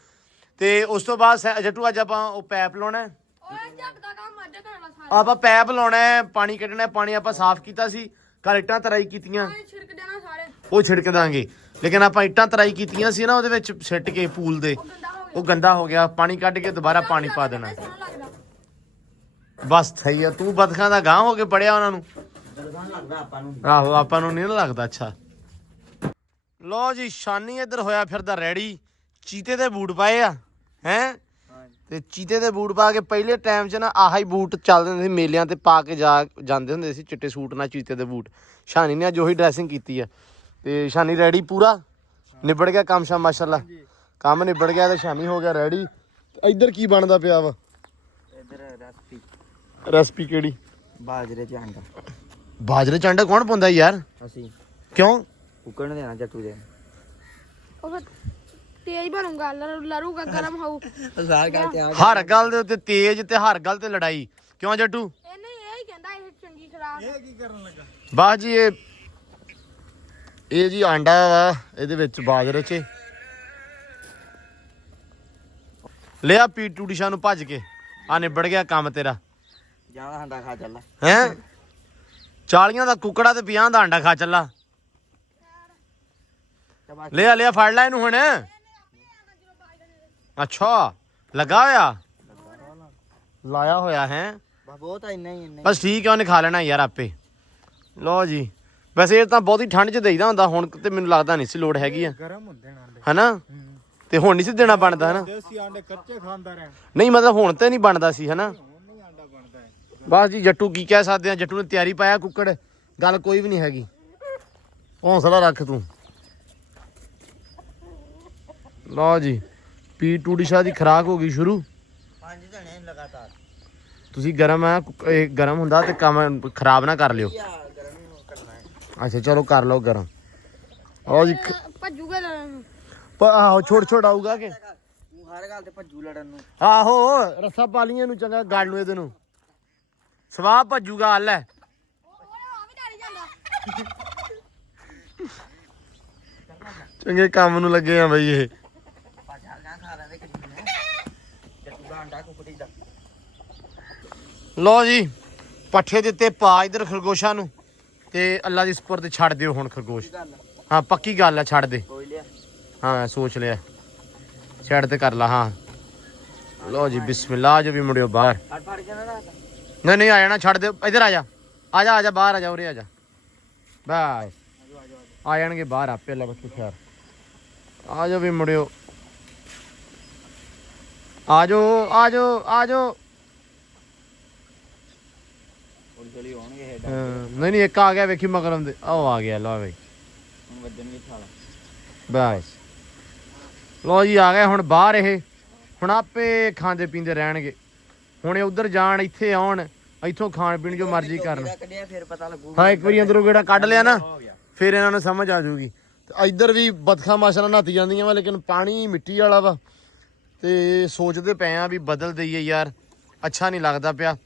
ਤੇ ਉਸ ਤੋਂ ਬਾਅਦ ਜੱਟੂ ਅੱਜ ਆਪਾਂ ਉਹ ਪੈਪ ਲਾਉਣਾ ਹੈ। ਓਏ ਜੱਟ ਦਾ ਕੰਮ ਅੱਜ ਕਰਨਾ ਸਾਰਾ। ਆਪਾਂ ਪੈਪ ਲਾਉਣਾ ਹੈ, ਪਾਣੀ ਕੱਢਣਾ ਹੈ। ਪਾਣੀ ਆਪਾਂ ਸਾਫ਼ ਕੀਤਾ ਸੀ, ਕੱਲ ਇੱਟਾਂ ਤਰਾਈ ਕੀਤੀਆਂ, ਪਾਣੀ ਛਿੜਕ ਦੇਣਾ ਸਾਰੇ। ਉਹ ਛਿੜਕ ਦਾਂਗੇ। ਲੇਕਿਨ ਆਪਾਂ ਇੱਟਾਂ ਤਰਾਈ ਕੀਤੀਆਂ ਸੀ ਨਾ ਉਹਦੇ ਵਿੱਚ ਸਿੱਟ ਕੇ ਪੂਲ ਦੇ, ਉਹ ਗੰਦਾ ਹੋ ਗਿਆ। ਉਹ ਗੰਦਾ ਹੋ ਗਿਆ। ਪਾਣੀ ਕੱਢ ਕੇ ਦੁਬਾਰਾ ਪਾਣੀ ਪਾ ਦੇਣਾ। ਸੋਹਣਾ ਲੱਗਦਾ। ਬਸ ਸਹੀ ਆ। ਤੂੰ ਬਤਖਾਂ ਦਾ ਗਾਂ ਹੋ ਕੇ ਪੜਿਆ ਉਹਨਾਂ ਨੂੰ। ਦਰਦਾਂ ਲੱਗਦਾ ਆਪਾਂ ਨੂੰ। ਆਹੋ ਆਪਾਂ ਨੂੰ ਨਹੀਂ ਲੱਗਦਾ। ਅੱਛਾ ਲੋ ਜੀ ਸ਼ਾਨੀ ਇੱਧਰ ਹੋਇਆ ਫਿਰਦਾ ਰੈਡੀ। ਚੀਤੇ ਦੇ ਬੂਟ ਪਾਏ ਆ ਹੈ। ਤੇ ਚੀਤੇ ਦੇ ਬੂਟ ਪਾ ਕੇ ਪਹਿਲੇ ਟਾਈਮ 'ਚ ਨਾ ਆਹੀ ਬੂਟ ਚੱਲਦੇ ਹੁੰਦੇ ਸੀ ਮੇਲਿਆਂ ਤੇ, ਪਾ ਕੇ ਜਾਂਦੇ ਹੁੰਦੇ ਸੀ ਚਿੱਟੇ ਸੂਟ ਨਾਲ ਚੀਤੇ ਦੇ ਬੂਟ। ਸ਼ਾਨੀ ਨੇ ਅੱਜ ਉਹੀ ਡਰੈਸਿੰਗ ਕੀਤੀ ਆ ਤੇ ਸ਼ਾਨੀ ਰੈਡੀ ਪੂਰਾ ਨਿਬੜ ਗਿਆ ਕੰਮ ਸ਼ਾਮ ਮਾਸ਼ਾਅੱਲਾ। ਕੰਮ ਨਿਬੜ ਗਿਆ ਤੇ ਸ਼ਾਨੀ ਹੋ ਗਿਆ ਰੈਡੀ। ਇੱਧਰ ਕੀ ਬਣਦਾ ਪਿਆ ਵਾ? ਇੱਧਰ ਰੈਸਪੀ, ਰੈਸਪੀ ਕਿਹੜੀ? ਬਾਜਰੇ ਚ ਆਂਡਾ। ਬਾਜਰੇ ਚ ਆਂਡਾ ਕੌਣ ਪਾਉਂਦਾ ਯਾਰ? ਅਸੀਂ ਕਿਉਂ? ਕੁੱਕਣ ਦੇਣਾ ਜੱਟੂ ਦੇ। ਉਹ ਫਿਰ ਤੇਜ਼ ਬਣੂਗਾ, ਲਰੂਗਾ, ਗਰਮ ਹੋਊ। ਸਾਰ ਕਰਕੇ ਆ ਹਰ ਗੱਲ ਦੇ ਉੱਤੇ ਤੇਜ਼ ਤੇ ਹਰ ਗੱਲ ਤੇ ਲੜਾਈ ਕਿਉਂ ਜੱਟੂ? ਇਹਨੇ ਇਹ ਹੀ ਕਹਿੰਦਾ ਇਹ ਚੰਗੀ ਖਰਾਬ। ਇਹ ਕੀ ਕਰਨ ਲੱਗਾ? ਬਾਸ ਜੀ ਇਹ ਜੀ ਆਂਡਾ ਵਾ, ਇਹਦੇ ਵਿੱਚ ਬਾਜਰੇ ਚ ਲਿਆ ਪੀ ਟੂਡੀਸ਼ਾ ਨੂੰ ਭੱਜ ਕੇ। ਆ ਨਿਬੜ ਗਿਆ ਕੰਮ ਤੇਰਾ ਜਿਆਦਾ ਹੰਡਾ ਖਾ ਚੱਲਾ। ਹੈ। 40 ਦਾ ਕੁੱਕੜਾ ਤੇ 50 ਦਾ ਆਂਡਾ ਖਾ ਚੱਲਾ। ਲਿਆ ਫੜ ਲੈ ਇਹਨੂੰ ਹੁਣ। ਅੱਛਾ ਲੱਗਾ ਹੋਇਆ, ਲਾਇਆ ਹੋਇਆ ਹੈ। ਬਹੁਤ ਆ, ਇੰਨਾ ਹੀ ਬਸ ਠੀਕ ਹੈ, ਉਹਨੇ ਖਾ ਲੈਣਾ ਯਾਰ ਆਪੇ। ਲੋ ਜੀ ਵੈਸੇ ਇਹ ਤਾਂ ਬਹੁਤੀ ਠੰਡ 'ਚ ਦੇਈਦਾ ਹੁੰਦਾ, ਹੁਣ ਤੇ ਮੈਨੂੰ ਲੱਗਦਾ ਨਹੀਂ ਸੀ ਲੋੜ ਹੈਗੀ ਆ ਗਰਮ ਹੁੰਦੇ ਨੇ ਆਂਡੇ। ਹਨਾ। ਤੇ ਹੁਣ ਨਹੀਂ ਸੀ ਦੇਣਾ ਬਣਦਾ ਹਨਾ। ਦੇਸੀ ਆਂਡੇ ਕੱਚੇ ਖਾਂਦਾ ਰਿਹਾ। ਨਹੀਂ ਮਤਲਬ ਹੁਣ ਤੇ ਨਹੀਂ ਬਣਦਾ ਸੀ ਹਨਾ। ਹੁਣ ਨਹੀਂ ਆਂਡਾ ਬਣਦਾ ਹੈ। ਬਸ ਜੀ ਜੱਟੂ ਕੀ ਕਹਿ ਸਕਦੇ ਆ। ਜੱਟੂ ਨੇ ਤਿਆਰੀ ਪਾਇਆ ਕੁੱਕੜ, ਗੱਲ ਕੋਈ ਵੀ ਨਹੀਂ ਹੈਗੀ। ਹੌਸਲਾ ਰੱਖ ਤੂੰ। ਲਓ ਜੀ ਪੀ ਟੂਡੀ ਸ਼ਾਹ ਦੀ ਖੁਰਾਕ ਹੋ ਗਈ ਸ਼ੁਰੂ। 5 ਜਣੇ ਲਗਾਤਾਰ। ਤੁਸੀਂ ਗਰਮ ਆ, ਇਹ ਗਰਮ ਹੁੰਦਾ ਤੇ ਕੰਮ ਖਰਾਬ ਨਾ ਕਰ ਲਿਓ। ਗਰਮ ਹੀ ਕਰਨਾ ਹੈ। ਅੱਛਾ ਚਲੋ ਕਰ ਲਓ ਗਰਮ। ਆਓ ਜੀ ਭੱਜੂਗਾ। ਆਹੋ ਛੋਟ ਆਊਗਾ ਕਿ ਤੂੰ ਹਰ ਗੱਲ ਤੇ ਭੱਜੂ ਲੜਨ ਨੂੰ। ਆਹੋ ਰੱਸਾ ਪਾ ਲਈਏ ਇਹਨੂੰ ਚੰਗਾ ਗਾੜ ਨੂੰ ਇਹਦੇ ਨੂੰ ਸਵਾਹ ਭੱਜੂਗਾ। ਹੱਲ ਹੈ ਚੰਗੇ ਕੰਮ ਨੂੰ ਲੱਗੇ ਆ ਬਈ ਇਹ। ਲੋ ਜੀ ਪੱਠੇ ਦਿੱਤੇ ਪਾ ਇਧਰ ਖਰਗੋਸ਼ਾਂ ਨੂੰ ਤੇ ਅੱਲਾ ਦੀ ਸਪੁਰਦ ਛੱਡ ਦਿਓ ਹੁਣ ਖਰਗੋਸ਼। ਹਾਂ ਪੱਕੀ ਗੱਲ ਆ, ਛੱਡ ਦੇ। ਹਾਂ ਸੋਚ ਲਿਆ, ਸਾਈਡ ਤੇ ਕਰ ਲਾ। ਹਾਂ ਲੋ ਜੀ ਬਿਸਮਿਲ੍ਲਾ। ਜੋ ਵੀ ਮੁੜਿਓ ਬਾਹਰ। ਨਹੀਂ ਆ ਜਾਣਾ, ਛੱਡ ਦੇ। ਇੱਧਰ ਆ ਜਾ ਬਾਹਰ ਆ ਜਾ, ਉਰੇ ਆ ਜਾ। ਬਾਏ ਆ ਜਾਣਗੇ ਬਾਹਰ ਆਪੇ। ਅੱਲਾ ਬੱਕੀ ਖੈਰ। ਆ ਜਾਓ ਵੀ ਮੁੜਿਓ, ਆ ਜਾਓ। ਨਹੀਂ ਇੱਕ ਆ ਗਿਆ ਵੇਖੀ ਮਗਰਮ ਦੇ। ਉਹ ਆ ਗਿਆ। ਲਓ ਬਈ ਬਸ ਲੋ ਜੀ ਆ ਗਏ ਹੁਣ ਬਾਹਰ। ਇਹ ਹੁਣ ਆਪੇ ਖਾਂਦੇ ਪੀਂਦੇ ਰਹਿਣਗੇ। ਹੁਣ ਉਧਰ ਜਾਣ ਇੱਥੇ ਆਉਣ, ਇੱਥੋਂ ਖਾਣ ਪੀਣ ਜੋ ਮਰਜ਼ੀ ਕਰਨ। ਫਿਰ ਪਤਾ ਲੱਗੂ। ਹਾਂ ਇੱਕ ਵਾਰੀ ਅੰਦਰੋਂ ਗੇੜਾ ਕੱਢ ਲਿਆ ਨਾ, ਫਿਰ ਇਹਨਾਂ ਨੂੰ ਸਮਝ ਆ ਜਾਊਗੀ। ਤੇ ਇੱਧਰ ਵੀ ਬਤਖਾਂ ਮਾਸ਼ਾਅੱਲਾ ਨਹਾਤੀ ਜਾਂਦੀਆਂ ਵਾ, ਲੇਕਿਨ ਪਾਣੀ ਮਿੱਟੀ ਵਾਲਾ ਵਾ ਤੇ ਸੋਚਦੇ ਪਏ ਆ ਵੀ ਬਦਲ ਦਈਏ ਯਾਰ, ਅੱਛਾ ਨਹੀਂ ਲੱਗਦਾ ਪਿਆ,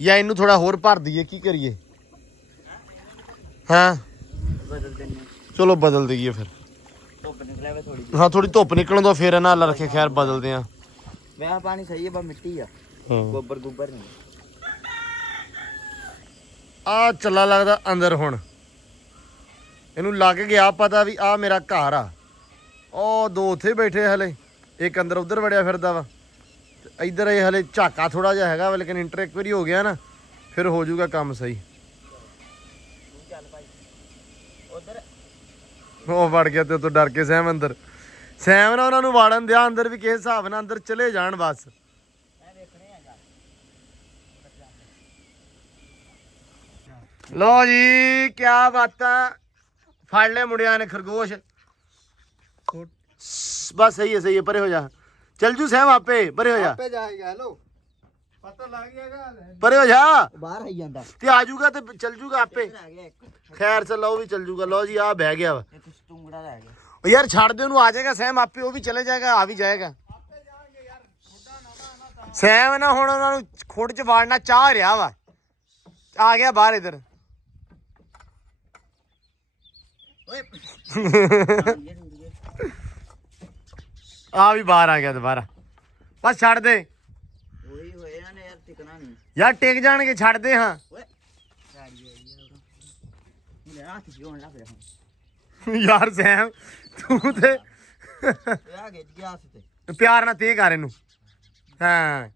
ਜਾਂ ਇਹਨੂੰ ਥੋੜਾ ਹੋਰ ਭਰ ਦਈਏ, ਕੀ ਕਰੀਏ? ਹਾਂ ਬਦਲ ਦਿੰਨੇ, ਚਲੋ ਬਦਲ ਦਈਏ ਫਿਰ। ਧੁੱਪ ਨਿਕਲਿਆ ਵੇ ਥੋੜੀ ਹਾਂ ਥੋੜੀ ਧੁੱਪ ਨਿਕਲਣ ਤੋਂ ਫਿਰ ਇਹਨਾਂ ਅੱਲਾ ਰੱਖੇ ਖੈਰ ਬਦਲਦੇ ਆ। ਮੈਂ ਪਾਣੀ ਸਹੀ ਹੈ, ਬਸ ਮਿੱਟੀ ਆ, ਹਾਂ ਗੋਬਰ ਗੁੱਬਰ ਨਹੀਂ। ਆ ਚੱਲਾ ਲੱਗਦਾ ਅੰਦਰ ਹੁਣ, ਇਹਨੂੰ ਲੱਗ ਗਿਆ ਪਤਾ ਵੀ ਆ ਮੇਰਾ ਘਰ ਆ। ਉਹ ਦੋ ਉੱਥੇ ਬੈਠੇ ਹਲੇ, ਇੱਕ ਅੰਦਰ ਉਧਰ ਵੜਿਆ ਫਿਰਦਾ ਵਾ, ਤੇ ਇੱਧਰ ਇਹ ਹਲੇ ਝਾਕਾ ਥੋੜਾ ਜਿਹਾ ਹੈਗਾ ਵਾ, ਲੇਕਿਨ ਇੰਟਰ ਇੱਕ ਵਾਰੀ ਹੋ ਗਿਆ ਨਾ ਫਿਰ ਹੋ ਜਾਊਗਾ ਕੰਮ ਸਹੀ। ਉਹ ਵੜ ਗਿਆ ਤੇ ਉਤੋਂ ਡਰ ਕੇ ਸਹਿਮ ਅੰਦਰ, ਸਹਿਮ ਨਾ ਉਹਨਾਂ ਨੂੰ ਵਾੜਨ ਦਿਆ ਅੰਦਰ ਵੀ ਕਿਸੇ ਹਿਸਾਬ ਨਾਲ ਅੰਦਰ ਚਲੇ ਜਾਣ ਬਸ। ਲੋ ਜੀ ਕਿਆ ਬਾਤਾਂ, ਫੜ ਲੈ ਮੁੰਡਿਆਂ ਨੇ ਖਰਗੋਸ਼। ਬਸ ਸਹੀ ਹੈ ਪਰੇ ਹੋ ਜਾ, ਚੱਲ ਜੂ ਸਹਿਮ ਆਪੇ, ਪਰੇ ਹੋ ਜਾ, ਆਪੇ ਜਾਏਗਾ। ਹੈਲੋ ਪਤਾ ਲੱਗ ਗਿਆਗਾ, ਪਰੇ ਹੋ ਜਾ, ਬਾਹਰ ਆਈ ਜਾਂਦਾ ਤੇ ਆ ਜਾਊਗਾ ਤੇ ਚੱਲ ਜੂਗਾ ਆਪੇ। ਰਹਿ ਗਿਆ ਇੱਕ, ਖੈਰ ਚੱਲ ਉਹ ਵੀ ਚੱਲ ਜੂਗਾ। ਲੋ ਜੀ ਆ ਬਹਿ ਗਿਆ ਵਾ, ਇੱਕ ਸਤੂੰਗੜਾ ਰਹਿ ਗਿਆ। ਉਹ ਯਾਰ ਛੱਡ ਦੇ ਉਹਨੂੰ, ਆ ਜਾਏਗਾ ਸਹਿਮ ਆਪੇ, ਉਹ ਵੀ ਚਲੇ ਜਾਏਗਾ ਆ ਵੀ ਜਾਏਗਾ। ਸਹਿਮ ਨਾ ਹੁਣ ਉਹਨਾਂ ਨੂੰ ਖੁੱਡ ਚ ਵਾੜਨਾ ਚਾਹ ਰਿਹਾ ਵਾ, ਆ ਗਿਆ ਬਾਹਰ ਇੱਧਰ। ਓਏ ਆ ਵੀ ਬਾਹਰ ਆ ਗਿਆ ਦੁਬਾਰਾ, ਬਸ ਛੱਡ ਦੇ ਉਹੀ ਹੋਏ ਨਾ ਯਾਰ, ਟਿਕਣਾ ਨਹੀਂ ਯਾਰ, ਟਿਕ ਜਾਣਗੇ, ਛੱਡ ਦੇ। ਹਾਂ ਓਏ ਗਾੜੀ ਆਈ ਯਾਰ, ਮੇਰੇ ਹੱਥ ਜਿਉਣ ਲੱਗ ਰਿਹਾ ਯਾਰ ਸਹਿਮ ਤੂੰ ਤੇ ਇਹ ਆ ਗਿਆ ਤੇ ਪਿਆਰ ਨਾਲ ਤੇ ਕਰ ਇਹਨੂੰ। ਹਾਂ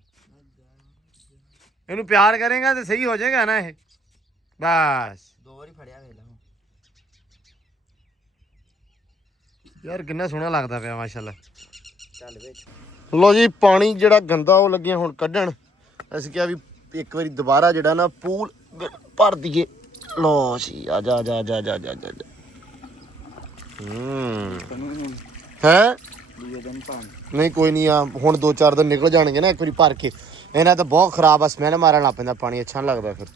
ਇਹਨੂੰ ਪਿਆਰ ਕਰੇਗਾ ਤੇ ਸਹੀ ਹੋ ਜਾਏਗਾ ਨਾ ਇਹ, ਬਸ। ਦੋ ਵਾਰੀ ਫੜਿਆ ਵੇਖ ਲਾ ਯਾਰ ਕਿੰਨਾ ਸੋਹਣਾ ਲੱਗਦਾ ਪਿਆ ਮਾਸ਼ਾਅੱਲਾ। ਚੱਲ ਵੇਚ। ਲੋ ਜੀ ਪਾਣੀ ਜਿਹੜਾ ਗੰਦਾ ਉਹ ਲੱਗਿਆ ਹੁਣ ਕੱਢਣ, ਅਸੀਂ ਕਿਹਾ ਵੀ ਇੱਕ ਵਾਰੀ ਦੁਬਾਰਾ ਜਿਹੜਾ ਨਾ ਪੂਲ ਭਰ ਦਈਏ। ਲੋ ਜੀ ਆ ਜਾ ਜਾ ਜਾ ਜਾ ਜਾ ਜਾ। ਹੈ ਨਹੀਂ ਕੋਈ ਨਹੀਂ ਆ, ਹੁਣ 2-4 ਦਿਨ ਨਿਕਲ ਜਾਣਗੇ ਨਾ ਇੱਕ ਵਾਰੀ ਭਰ ਕੇ। ਇਹਨਾਂ ਤਾਂ ਬਹੁਤ ਖਰਾਬ ਆ, ਸਮੈਲ ਮਾਰਨ ਲੱਗ ਪੈਂਦਾ ਪਾਣੀ, ਅੱਛਾ ਨਹੀਂ ਲੱਗਦਾ ਫਿਰ।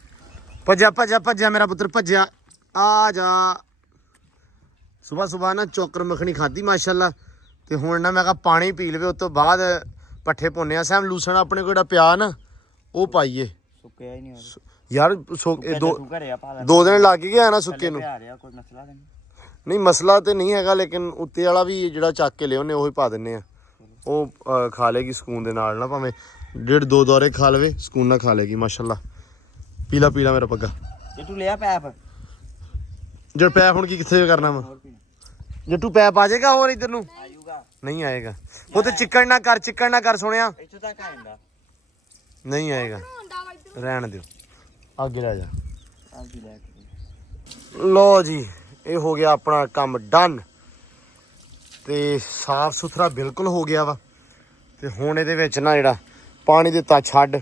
ਭੱਜਿਆ ਭੱਜਿਆ ਭੱਜਿਆ ਮੇਰਾ ਪੁੱਤਰ ਭੱਜਿਆ, ਆ ਜਾ। ਸੁਬਾਹ ਨਾ ਚੋਕਰ ਮੱਖਣੀ ਖਾਧੀ ਮਾਸ਼ਾਅੱਲਾ, ਤੇ ਹੁਣ ਨਾ ਮੈਂ ਕਿਹਾ ਪਾਣੀ ਪੀ ਲਵੇ, ਉਸ ਤੋਂ ਬਾਅਦ ਪੱਠੇ ਪਾਉਂਦੇ ਆ। ਸੈਮ ਲੂਸਣ ਆਪਣੇ ਕੋਲ ਜਿਹੜਾ ਪਿਆ ਨਾ ਉਹ ਪਾਈਏ। ਸੁੱਕਿਆ ਹੀ ਨਹੀਂ ਹੋ ਯਾਰ ਦੋ ਦਿਨ ਲੱਗ ਗਿਆ ਨਾ ਸੁੱਕੇ ਨੂੰ। ਕੋਈ ਮਸਲਾ ਨਹੀਂ, ਨਹੀਂ ਮਸਲਾ ਤੇ ਨਹੀਂ ਹੈਗਾ, ਲੇਕਿਨ ਉੱਤੇ ਵਾਲਾ ਵੀ ਜਿਹੜਾ ਚੱਕ ਕੇ ਲਿਆਉਨੇ ਉਹੀ ਪਾ ਦਿੰਨੇ ਆ, ਉਹ ਖਾ ਲੇਗੀ ਸਕੂਨ ਦੇ ਨਾਲ ਨਾ, ਭਾਵੇਂ 1.5-2 ਦੌਰੇ ਖਾ ਲਵੇ, ਸਕੂਨ ਨਾਲ ਖਾ ਲੇਗੀ ਮਾਸ਼ਾਅੱਲਾ। ਪੀਲਾ ਪੀਲਾ ਮੇਰਾ ਪੱਗਾ, ਜੇ ਤੂੰ ਲਿਆ ਪੈਪ, ਜੇ ਪੈਪ ਹੁਣ ਕੀ ਕਿੱਥੇ ਕਰਨਾ ਵਾ? ਜੱਟੂ ਪੈਪ ਆ ਜਾਏਗਾ ਹੋਰ ਇੱਧਰ ਨੂੰ? ਆਜੂਗਾ ਨਹੀਂ ਆਏਗਾ, ਉਹ ਤੇ ਚਿੱਕਣ ਨਾ ਕਰ ਸੁਣਿਆ, ਇੱਥੋਂ ਤੱਕ ਆ ਜਾਂਦਾ, ਨਹੀਂ ਆਏਗਾ, ਰਹਿਣ ਦਿਓ, ਅੱਗੇ ਲੈ ਜਾ। ਆਜੀ ਲੈ ਕੇ ਲੋ ਜੀ ਇਹ ਹੋ ਗਿਆ ਆਪਣਾ ਕੰਮ ਡਨ, ਤੇ ਸਾਫ ਸੁਥਰਾ ਬਿਲਕੁਲ ਹੋ ਗਿਆ ਵਾ। ਤੇ ਹੁਣ ਇਹਦੇ ਵਿੱਚ ਨਾ ਜਿਹੜਾ ਪਾਣੀ ਦਿੱਤਾ ਛੱਡ,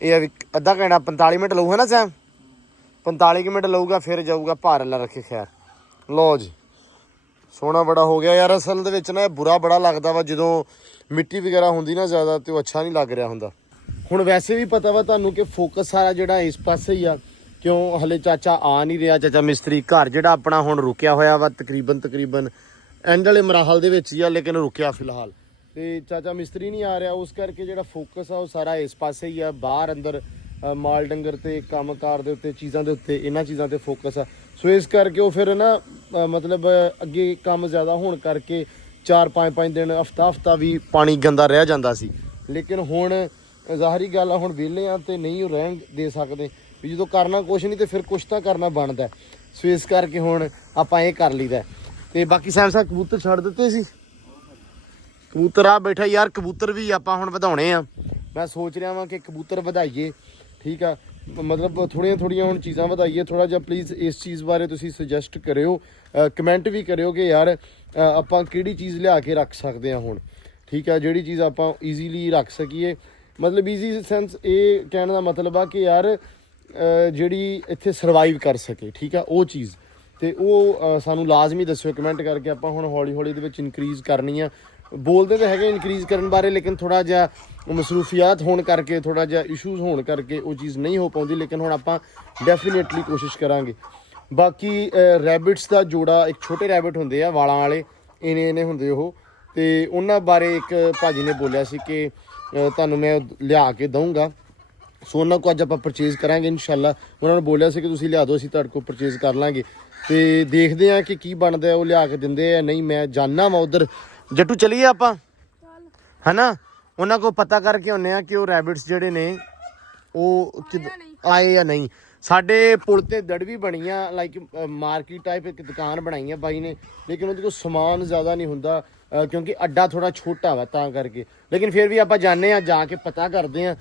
ਇਹ ਆ ਵੀ ਅੱਧਾ ਘੰਟਾ 45 ਮਿੰਟ ਲਊਗਾ ਨਾ ਸੈਮ, 45 ਮਿੰਟ ਲਊਗਾ, ਫਿਰ ਜਾਊਗਾ ਭਾਰ ਅੱਲਾ ਰੱਖੇ ਖੈਰ। ਲੋ ਜੀ ਸੋਹਣਾ ਬੜਾ ਹੋ ਗਿਆ ਯਾਰ। ਅਸਲ ਦੇ ਵਿੱਚ ਨਾ ਇਹ ਬੁਰਾ ਬੜਾ ਲੱਗਦਾ ਵਾ ਜਦੋਂ ਮਿੱਟੀ ਵਗੈਰਾ ਹੁੰਦੀ ਨਾ ਜ਼ਿਆਦਾ, ਤੇ ਉਹ ਅੱਛਾ ਨਹੀਂ ਲੱਗ ਰਿਹਾ ਹੁੰਦਾ। ਹੁਣ ਵੈਸੇ ਵੀ ਪਤਾ ਵਾ ਤੁਹਾਨੂੰ ਕਿ ਫੋਕਸ ਸਾਰਾ ਜਿਹੜਾ ਇਸ ਪਾਸੇ ਹੀ ਆ, ਕਿਉਂ ਹਲੇ ਚਾਚਾ ਆ ਨਹੀਂ ਰਿਹਾ। ਚਾਚਾ ਮਿਸਤਰੀ ਘਰ ਜਿਹੜਾ ਆਪਣਾ ਹੁਣ ਰੁਕਿਆ ਹੋਇਆ ਵਾ, ਤਕਰੀਬਨ ਐਂਡ ਵਾਲੇ ਮਰਾਹਲ ਦੇ ਵਿੱਚ ਹੀ ਆ, ਲੇਕਿਨ ਰੁਕਿਆ ਫਿਲਹਾਲ। ਤੇ ਚਾਚਾ ਮਿਸਤਰੀ ਨਹੀਂ ਆ ਰਿਹਾ, ਉਸ ਕਰਕੇ ਜਿਹੜਾ ਫੋਕਸ ਆ ਉਹ ਸਾਰਾ ਇਸ ਪਾਸੇ ਹੀ ਆ, ਬਾਹਰ ਅੰਦਰ ਮਾਲ ਡੰਗਰ ਤੇ ਕੰਮਕਾਰ ਦੇ ਉੱਤੇ, ਚੀਜ਼ਾਂ ਦੇ ਉੱਤੇ, ਇਹਨਾਂ ਚੀਜ਼ਾਂ ਤੇ ਫੋਕਸ ਆ। ਸੋ ਇਸ ਕਰਕੇ ਉਹ ਫਿਰ ਨਾ ਮਤਲਬ ਅੱਗੇ ਕੰਮ ਜ਼ਿਆਦਾ ਹੋਣ ਕਰਕੇ 4-5 ਦਿਨ ਹਫਤਾ ਵੀ ਪਾਣੀ ਗੰਦਾ ਰਹਿ ਜਾਂਦਾ ਸੀ। ਲੇਕਿਨ ਹੁਣ ਜ਼ਾਹਰੀ ਗੱਲ ਆ, ਹੁਣ ਵਿਹਲੇ ਆ ਤੇ ਨਹੀਂ ਉਹ ਰਹਿਣ ਦੇ ਸਕਦੇ ਵੀ, ਜਦੋਂ ਕਰਨਾ ਕੁਛ ਨਹੀਂ ਤੇ ਫਿਰ ਕੁਛ ਤਾਂ ਕਰਨਾ ਬਣਦਾ। ਸੋ ਇਸ ਕਰਕੇ ਹੁਣ ਆਪਾਂ ਇਹ ਕਰ ਲਈਦਾ। ਤੇ ਬਾਕੀ ਸੈਮਸੰਗ ਕਬੂਤਰ ਛੱਡ ਦਿੱਤੇ ਸੀ, ਕਬੂਤਰ ਆ ਬੈਠਾ ਯਾਰ। ਕਬੂਤਰ ਵੀ ਆਪਾਂ ਹੁਣ ਵਧਾਉਣੇ ਆ, ਮੈਂ ਸੋਚ ਰਿਹਾ ਵਾਂ ਕਿ ਕਬੂਤਰ ਵਧਾਈਏ, ਠੀਕ ਆ, ਮਤਲਬ ਥੋੜੀਆਂ ਹੁਣ ਚੀਜ਼ਾਂ ਵਧਾਈਏ। ਥੋੜਾ ਜਿਹਾ ਪਲੀਜ਼ ਇਸ ਚੀਜ਼ ਬਾਰੇ ਤੁਸੀਂ ਸੁਜੈਸਟ ਕਰਿਓ, ਕਮੈਂਟ ਵੀ ਕਰਿਓ ਕਿ ਯਾਰ ਆਪਾਂ ਕਿਹੜੀ ਚੀਜ਼ ਲਿਆ ਕੇ ਰੱਖ ਸਕਦੇ ਹਾਂ ਹੁਣ, ਠੀਕ ਆ, ਜਿਹੜੀ ਚੀਜ਼ ਆਪਾਂ ਈਜ਼ੀਲੀ ਰੱਖ ਸਕੀਏ। ਮਤਲਬ ਈਜ਼ੀ ਸੈਂਸ ਇਹ ਕਹਿਣ ਦਾ ਮਤਲਬ ਆ ਕਿ ਯਾਰ ਜਿਹੜੀ ਇੱਥੇ ਸਰਵਾਈਵ ਕਰ ਸਕੇ, ਠੀਕ ਆ, ਉਹ ਚੀਜ਼। ਤੇ ਉਹ ਸਾਨੂੰ ਲਾਜ਼ਮੀ ਦੱਸਿਓ ਕਮੈਂਟ ਕਰਕੇ। ਆਪਾਂ ਹੁਣ ਹੌਲੀ ਇਹਦੇ ਵਿੱਚ ਇਨਕਰੀਜ਼ ਕਰਨੀ ਆ। ਬੋਲਦੇ ਤਾਂ ਹੈਗੇ ਇਨਕਰੀਜ਼ ਕਰਨ ਬਾਰੇ, ਲੇਕਿਨ ਥੋੜਾ ਜਿਹਾ ਮਸਰੂਫੀਆਤ ਹੋਣ ਕਰਕੇ, ਥੋੜਾ ਜਿਹਾ ਇਸ਼ੂਜ਼ ਹੋਣ ਕਰਕੇ ਉਹ ਚੀਜ਼ ਨਹੀਂ ਹੋ ਪਾਉਂਦੀ। ਲੇਕਿਨ ਹੁਣ ਆਪਾਂ ਡੈਫੀਨੇਟਲੀ ਕੋਸ਼ਿਸ਼ ਕਰਾਂਗੇ। ਬਾਕੀ ਰੈਬਿਟਸ ਦਾ ਜੋੜਾ, ਇੱਕ ਛੋਟੇ ਰੈਬਿਟ ਹੁੰਦੇ ਆ ਵਾਲਾਂ ਵਾਲੇ, ਇਹਨੇ ਹੁੰਦੇ ਉਹ, ਤੇ ਉਹਨਾਂ ਬਾਰੇ ਇੱਕ ਭਾਜੀ ਨੇ ਬੋਲਿਆ ਸੀ ਕਿ ਤੁਹਾਨੂੰ ਮੈਂ ਲਿਆ ਕੇ ਦਊਂਗਾ। ਸੋ ਉਹਨਾਂ ਕੋਲ ਅੱਜ ਆਪਾਂ ਪਰਚੇਜ਼ ਕਰਾਂਗੇ ਇਨਸ਼ਾਅੱਲਾ। ਉਹਨਾਂ ਨੇ ਬੋਲਿਆ ਸੀ ਕਿ ਤੁਸੀਂ ਲਿਆ ਦਿਓ, ਅਸੀਂ ਤੁਹਾਡੇ ਕੋਲ ਪਰਚੇਜ਼ ਕਰ ਲਾਂਗੇ। ਤੇ ਦੇਖਦੇ ਆ ਕਿ ਕੀ ਬਣਦਾ, ਉਹ ਲਿਆ ਕੇ ਦਿੰਦੇ ਆ ਨਹੀਂ। ਮੈਂ ਜਾਣਾ ਵਾ ਉਧਰ। ਜੱਟੂ ਚਲੀਏ ਆਪਾਂ, ਹਨਾ? ਉਹਨਾਂ ਕੋਲ ਪਤਾ ਕਰਕੇ ਆਉਂਦੇ ਆ ਕਿ ਉਹ ਰੈਬਿਟਸ ਜਿਹੜੇ ਨੇ ਉਹ ਆਏ ਜਾਂ ਨਹੀਂ। ਸਾਡੇ ਪੁਲ ਤੇ ਦੜਵੀ ਬਣੀ ਆ, ਲਾਈਕ ਮਾਰਕੀਟ ਟਾਈਪ ਇੱਕ ਦੁਕਾਨ ਬਣਾਈ ਆ ਬਾਈ ਨੇ, ਲੇਕਿਨ ਉਹਦੇ ਕੋਲ ਸਮਾਨ ਜ਼ਿਆਦਾ ਨਹੀਂ ਹੁੰਦਾ ਕਿਉਂਕਿ ਅੱਡਾ ਥੋੜਾ ਛੋਟਾ ਵਾ ਤਾਂ ਕਰਕੇ। ਲੇਕਿਨ ਫਿਰ ਵੀ ਆਪਾਂ ਜਾਂਦੇ ਆ, ਜਾ ਕੇ ਪਤਾ ਕਰਦੇ ਆ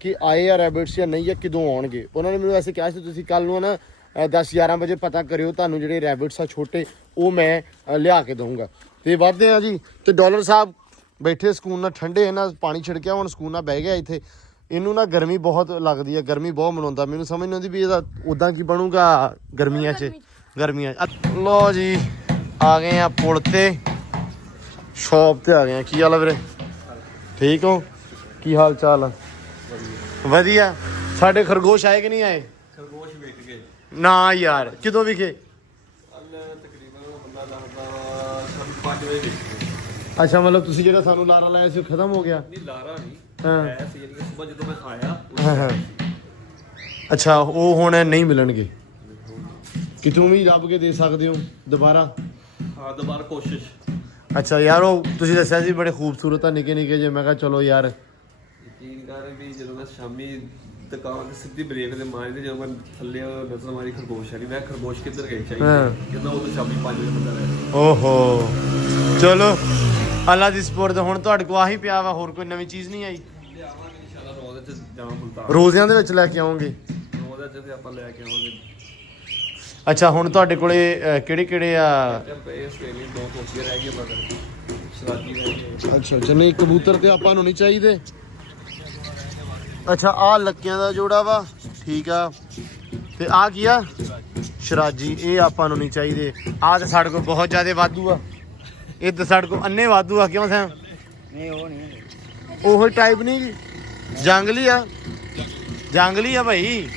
ਕਿ ਆਏ ਆ ਰੈਬਿਟਸ ਜਾਂ ਨਹੀਂ, ਜਾਂ ਕਦੋਂ ਆਉਣਗੇ। ਉਹਨਾਂ ਨੇ ਮੈਨੂੰ ਵੈਸੇ ਕਿਹਾ ਸੀ ਤੁਸੀਂ ਕੱਲ ਨੂੰ ਨਾ 10-11 ਵਜੇ ਪਤਾ ਕਰਿਓ, ਤੁਹਾਨੂੰ ਜਿਹੜੇ ਰੈਬਿਟਸ ਆ ਛੋਟੇ ਉਹ ਮੈਂ ਲਿਆ ਕੇ ਦਊਂਗਾ। ਤੇ ਵੱਧਦੇ ਆ ਜੀ। ਤੇ ਡਾਲਰ ਸਾਹਿਬ ਬੈਠੇ ਸਕੂਨ ਨਾਲ, ਠੰਡੇ ਇਹਨਾਂ ਪਾਣੀ ਛਿੜਕਿਆ, ਹੁਣ ਸਕੂਨ ਨਾਲ ਬਹਿ ਗਿਆ ਇੱਥੇ। ਇਹਨੂੰ ਨਾ ਗਰਮੀ ਬਹੁਤ ਲੱਗਦੀ ਹੈ, ਗਰਮੀ ਬਹੁਤ ਮਨਾਉਂਦਾ। ਮੈਨੂੰ ਸਮਝ ਨਹੀਂ ਆਉਂਦੀ ਵੀ ਇਹਦਾ ਉਦਾਂ ਕੀ ਬਣੂਗਾ ਗਰਮੀਆਂ 'ਚ। ਲੋ ਜੀ ਆ ਗਏ ਆ ਪੁਲ ਤੇ, ਸ਼ੌਪ ਤੇ ਆ ਗਏ ਆ। ਕੀ ਹਾਲ ਆ ਵੀਰੇ? ਠੀਕ ਹੋ? ਕੀ ਹਾਲ ਚਾਲ ਆ? ਵਧੀਆ। ਸਾਡੇ ਖਰਗੋਸ਼ ਆਏ ਕਿ ਨਹੀਂ ਆਏ? ਖਰਗੋਸ਼ ਵੇਚ ਗਏ ਨਾ ਯਾਰ, ਕਿਦੋਂ ਵਿਖੇ? ਤਕਰੀਬਨ ਬੰਦਾ ਦੱਸਦਾ 5 ਵਜੇ ਵੇਚ। ਅੱਛਾ, ਮਤਲਬ ਤੁਸੀਂ ਜਿਹੜਾ ਸਾਨੂੰ ਲਾਰਾ ਲਾਇਆ ਸੀ ਉਹ ਖਤਮ ਹੋ ਗਿਆ? ਨਹੀਂ ਲਾਰਾ ਨਹੀਂ ਹਾਂ। ਹੈ ਸੀ, ਜਿਹੜੀ ਸਵੇਰ ਜਦੋਂ ਮੈਂ ਆਇਆ ਹਾਂ। ਅੱਛਾ, ਉਹ ਹੁਣ ਨਹੀਂ ਮਿਲਣਗੇ। ਕਿਤੋਂ ਵੀ ਲੱਭ ਕੇ ਦੇ ਸਕਦੇ ਹੋ ਦੁਬਾਰਾ? ਹਾਂ ਦੁਬਾਰਾ ਕੋਸ਼ਿਸ਼। ਅੱਛਾ ਯਾਰ, ਉਹ ਤੁਸੀਂ ਦੱਸਿਆ ਸੀ ਬੜੇ ਖੂਬਸੂਰਤ ਆ ਨਿੱਕੇ ਨਿੱਕੇ ਜੇ। ਮੈਂ ਕਿਹਾ ਚਲੋ ਯਾਰ। ਯਕੀਨ ਕਰ ਵੀ ਜਦੋਂ ਮੈਂ ਸ਼ਾਮੀ ਦੁਕਾਨ ਤੇ ਸਿੱਧੀ ਬ੍ਰੇਕ ਤੇ ਮਾਰੀ ਤੇ ਜਦੋਂ ਮੈਂ ਥੱਲੇ ਨਜ਼ਰ ਮਾਰੀ ਖਰਗੋਸ਼ ਆਲੀ, ਮੈਂ ਖਰਗੋਸ਼ ਕਿੱਧਰ ਗਈ ਚਾਹੀਦੀ ਕਹਿੰਦਾ ਉਹ ਤਾਂ ਸ਼ਾਮੀ 5 ਵਜੇ ਬੰਦਾ ਰਹਿ। ਓਹੋ ਚਲੋ ਅੱਲਾ ਦੀ ਸਪੋਰਟ। ਹੁਣ ਤੁਹਾਡੇ ਕੋਲ ਆਹੀ ਪਿਆ ਵਾ, ਹੋਰ ਕੋਈ ਨਵੀਂ ਚੀਜ਼ ਨਹੀਂ ਆਈ? ਲਿਆਵਾਂਗੇ ਇਨਸ਼ਾਅੱਲਾ, ਰੋਜ਼ ਚ ਜਾਵਾਂ ਮੁਲਤਾਨ। ਰੋਜ਼ਿਆਂ ਦੇ ਵਿੱਚ ਲੈ ਕੇ ਆਉਂਗੇ? ਰੋਜ਼ ਚ ਤੇ ਆਪਾਂ ਲੈ ਕੇ ਆਵਾਂਗੇ। ਅੱਛਾ, ਹੁਣ ਤੁਹਾਡੇ ਕੋਲੇ ਕਿਹੜੇ ਕਿਹੜੇ ਆ? ਪਏ ਆਸਟ੍ਰੇਲੀਅਨ 2 ਕੋਸੀਆਂ ਰਹਿ ਗਈਆਂ ਮਗਰ, ਸ਼ਰਾਜੀ ਰਹਿ ਗਏ। ਅੱਛਾ ਜਨੇ ਕਬੂਤਰ ਤੇ ਆਪਾਂ ਨੂੰ ਨਹੀਂ ਚਾਹੀਦੇ। ਅੱਛਾ, ਆਹ ਲੱਕਿਆਂ ਦਾ ਜੋੜਾ ਵਾ, ਠੀਕ ਆ। ਤੇ ਆਹ ਕੀ ਆ? ਸ਼ਰਾਜੀ। ਇਹ ਆਪਾਂ ਨੂੰ ਨਹੀਂ ਚਾਹੀਦੇ। ਆਹ ਤੇ ਸਾਡੇ ਕੋਲ ਬਹੁਤ ਜ਼ਿਆਦਾ ਵਾਧੂ ਆ। ਇਹ ਤਾਂ ਸਾਡੇ ਕੋਲ ਅੰਨੇ ਵਾਧੂ ਆ। ਕਿਉਂ ਸੈਮ? ਨਹੀਂ ਉਹ ਨਹੀਂ, ਉਹੀ ਟਾਈਪ ਨਹੀਂ ਜੀ, ਜੰਗਲੀ ਆ। ਜੰਗਲੀ ਆ ਭਾਈ,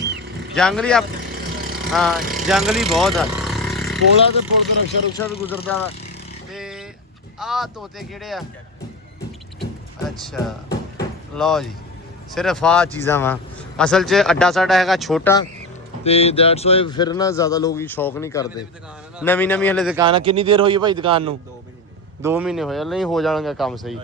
ਜੰਗਲੀ ਆ। ਹਾਂ ਜੰਗਲੀ ਬਹੁਤ ਆ। ਕੋਲਾ ਤੇ ਪੁਲ ਤੇ ਰਕਸ਼ਾ ਵੀ ਗੁਜ਼ਰਦਾ ਵਾ। ਤੇ ਆਹ ਤੋਤੇ ਕਿਹੜੇ ਆ? ਅੱਛਾ ਲਓ ਜੀ, ਸਿਰਫ ਆਹ ਚੀਜ਼ਾਂ ਵਾ। ਅਸਲ 'ਚ ਅੱਡਾ ਸਾਡਾ ਹੈਗਾ ਛੋਟਾ, ਤੇ ਦੈਟਸ ਵਾਈ ਫਿਰ ਨਾ ਜ਼ਿਆਦਾ ਲੋਕ ਹੀ ਸ਼ੌਕ ਨਹੀਂ ਕਰਦੇ। ਨਵੀਂ ਹਲੇ ਦੁਕਾਨ ਆ। ਕਿੰਨੀ ਦੇਰ ਹੋਈ ਹੈ ਭਾਈ ਦੁਕਾਨ ਨੂੰ? 2 ਮਹੀਨੇ ਹੋਏ। ਨਹੀਂ ਹੋ ਜਾਣਗਾ ਕੰਮ ਸਹੀ।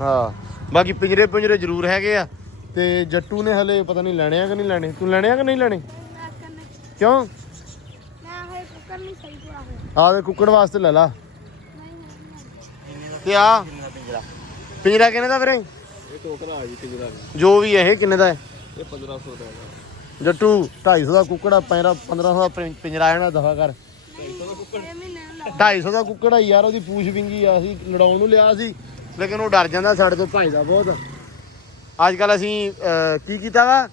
ਹਾਂ ਬਾਕੀ ਪਿੰਜਰੇ ਜ਼ਰੂਰ ਹੈਗੇ ਆ। ਤੇ ਜੱਟੂ ਨੇ ਹਲੇ ਪਤਾ ਨਹੀਂ ਲੈਣੇ ਆ ਕਿ ਨਹੀਂ ਲੈਣੇ। ਤੂੰ ਲੈਣੇ ਆ ਕਿ ਨਹੀਂ ਲੈਣੇ? ਕਿਉਂ? ਆਹ ਦੇ ਕੁੱਕੜ ਵਾਸਤੇ ਲੈ ਲਾ। ਤੇ ਆ ਪਿੰਜਰਾ ਕਿੰਨੇ ਦਾ ਵੀਰੇ? ਇਹ ਟੋਕਰਾ ਆ ਜੀ ਪਿੰਜਰਾ ਜੋ ਵੀ ਇਹ ਕਿੰਨੇ ਦਾ ਹੈ? ਇਹ 1500 ਦਾ ਹੈ। ਜੱਟੂ 250 ਦਾ ਕੁੱਕੜ, 1500 ਦਾ ਪਿੰਜਰਾ ਇਹਨਾਂ ਦਫਾ ਕਰ। 250 ਦਾ ਕੁੱਕੜ ਆ ਯਾਰ, ਉਹਦੀ ਪੂਛ ਵਿੰਗੀ ਆ। ਅਸੀਂ ਲੜਾਉਣ ਨੂੰ ਲਿਆ ਸੀ, ਲੇਕਿਨ ਉਹ ਡਰ ਜਾਂਦਾ ਸਾਡੇ ਤੋਂ, ਭਜਦਾ ਬਹੁਤ। ਅੱਜ ਕੱਲ ਅਸੀਂ ਕੀ ਕੀਤਾ ਵਾ,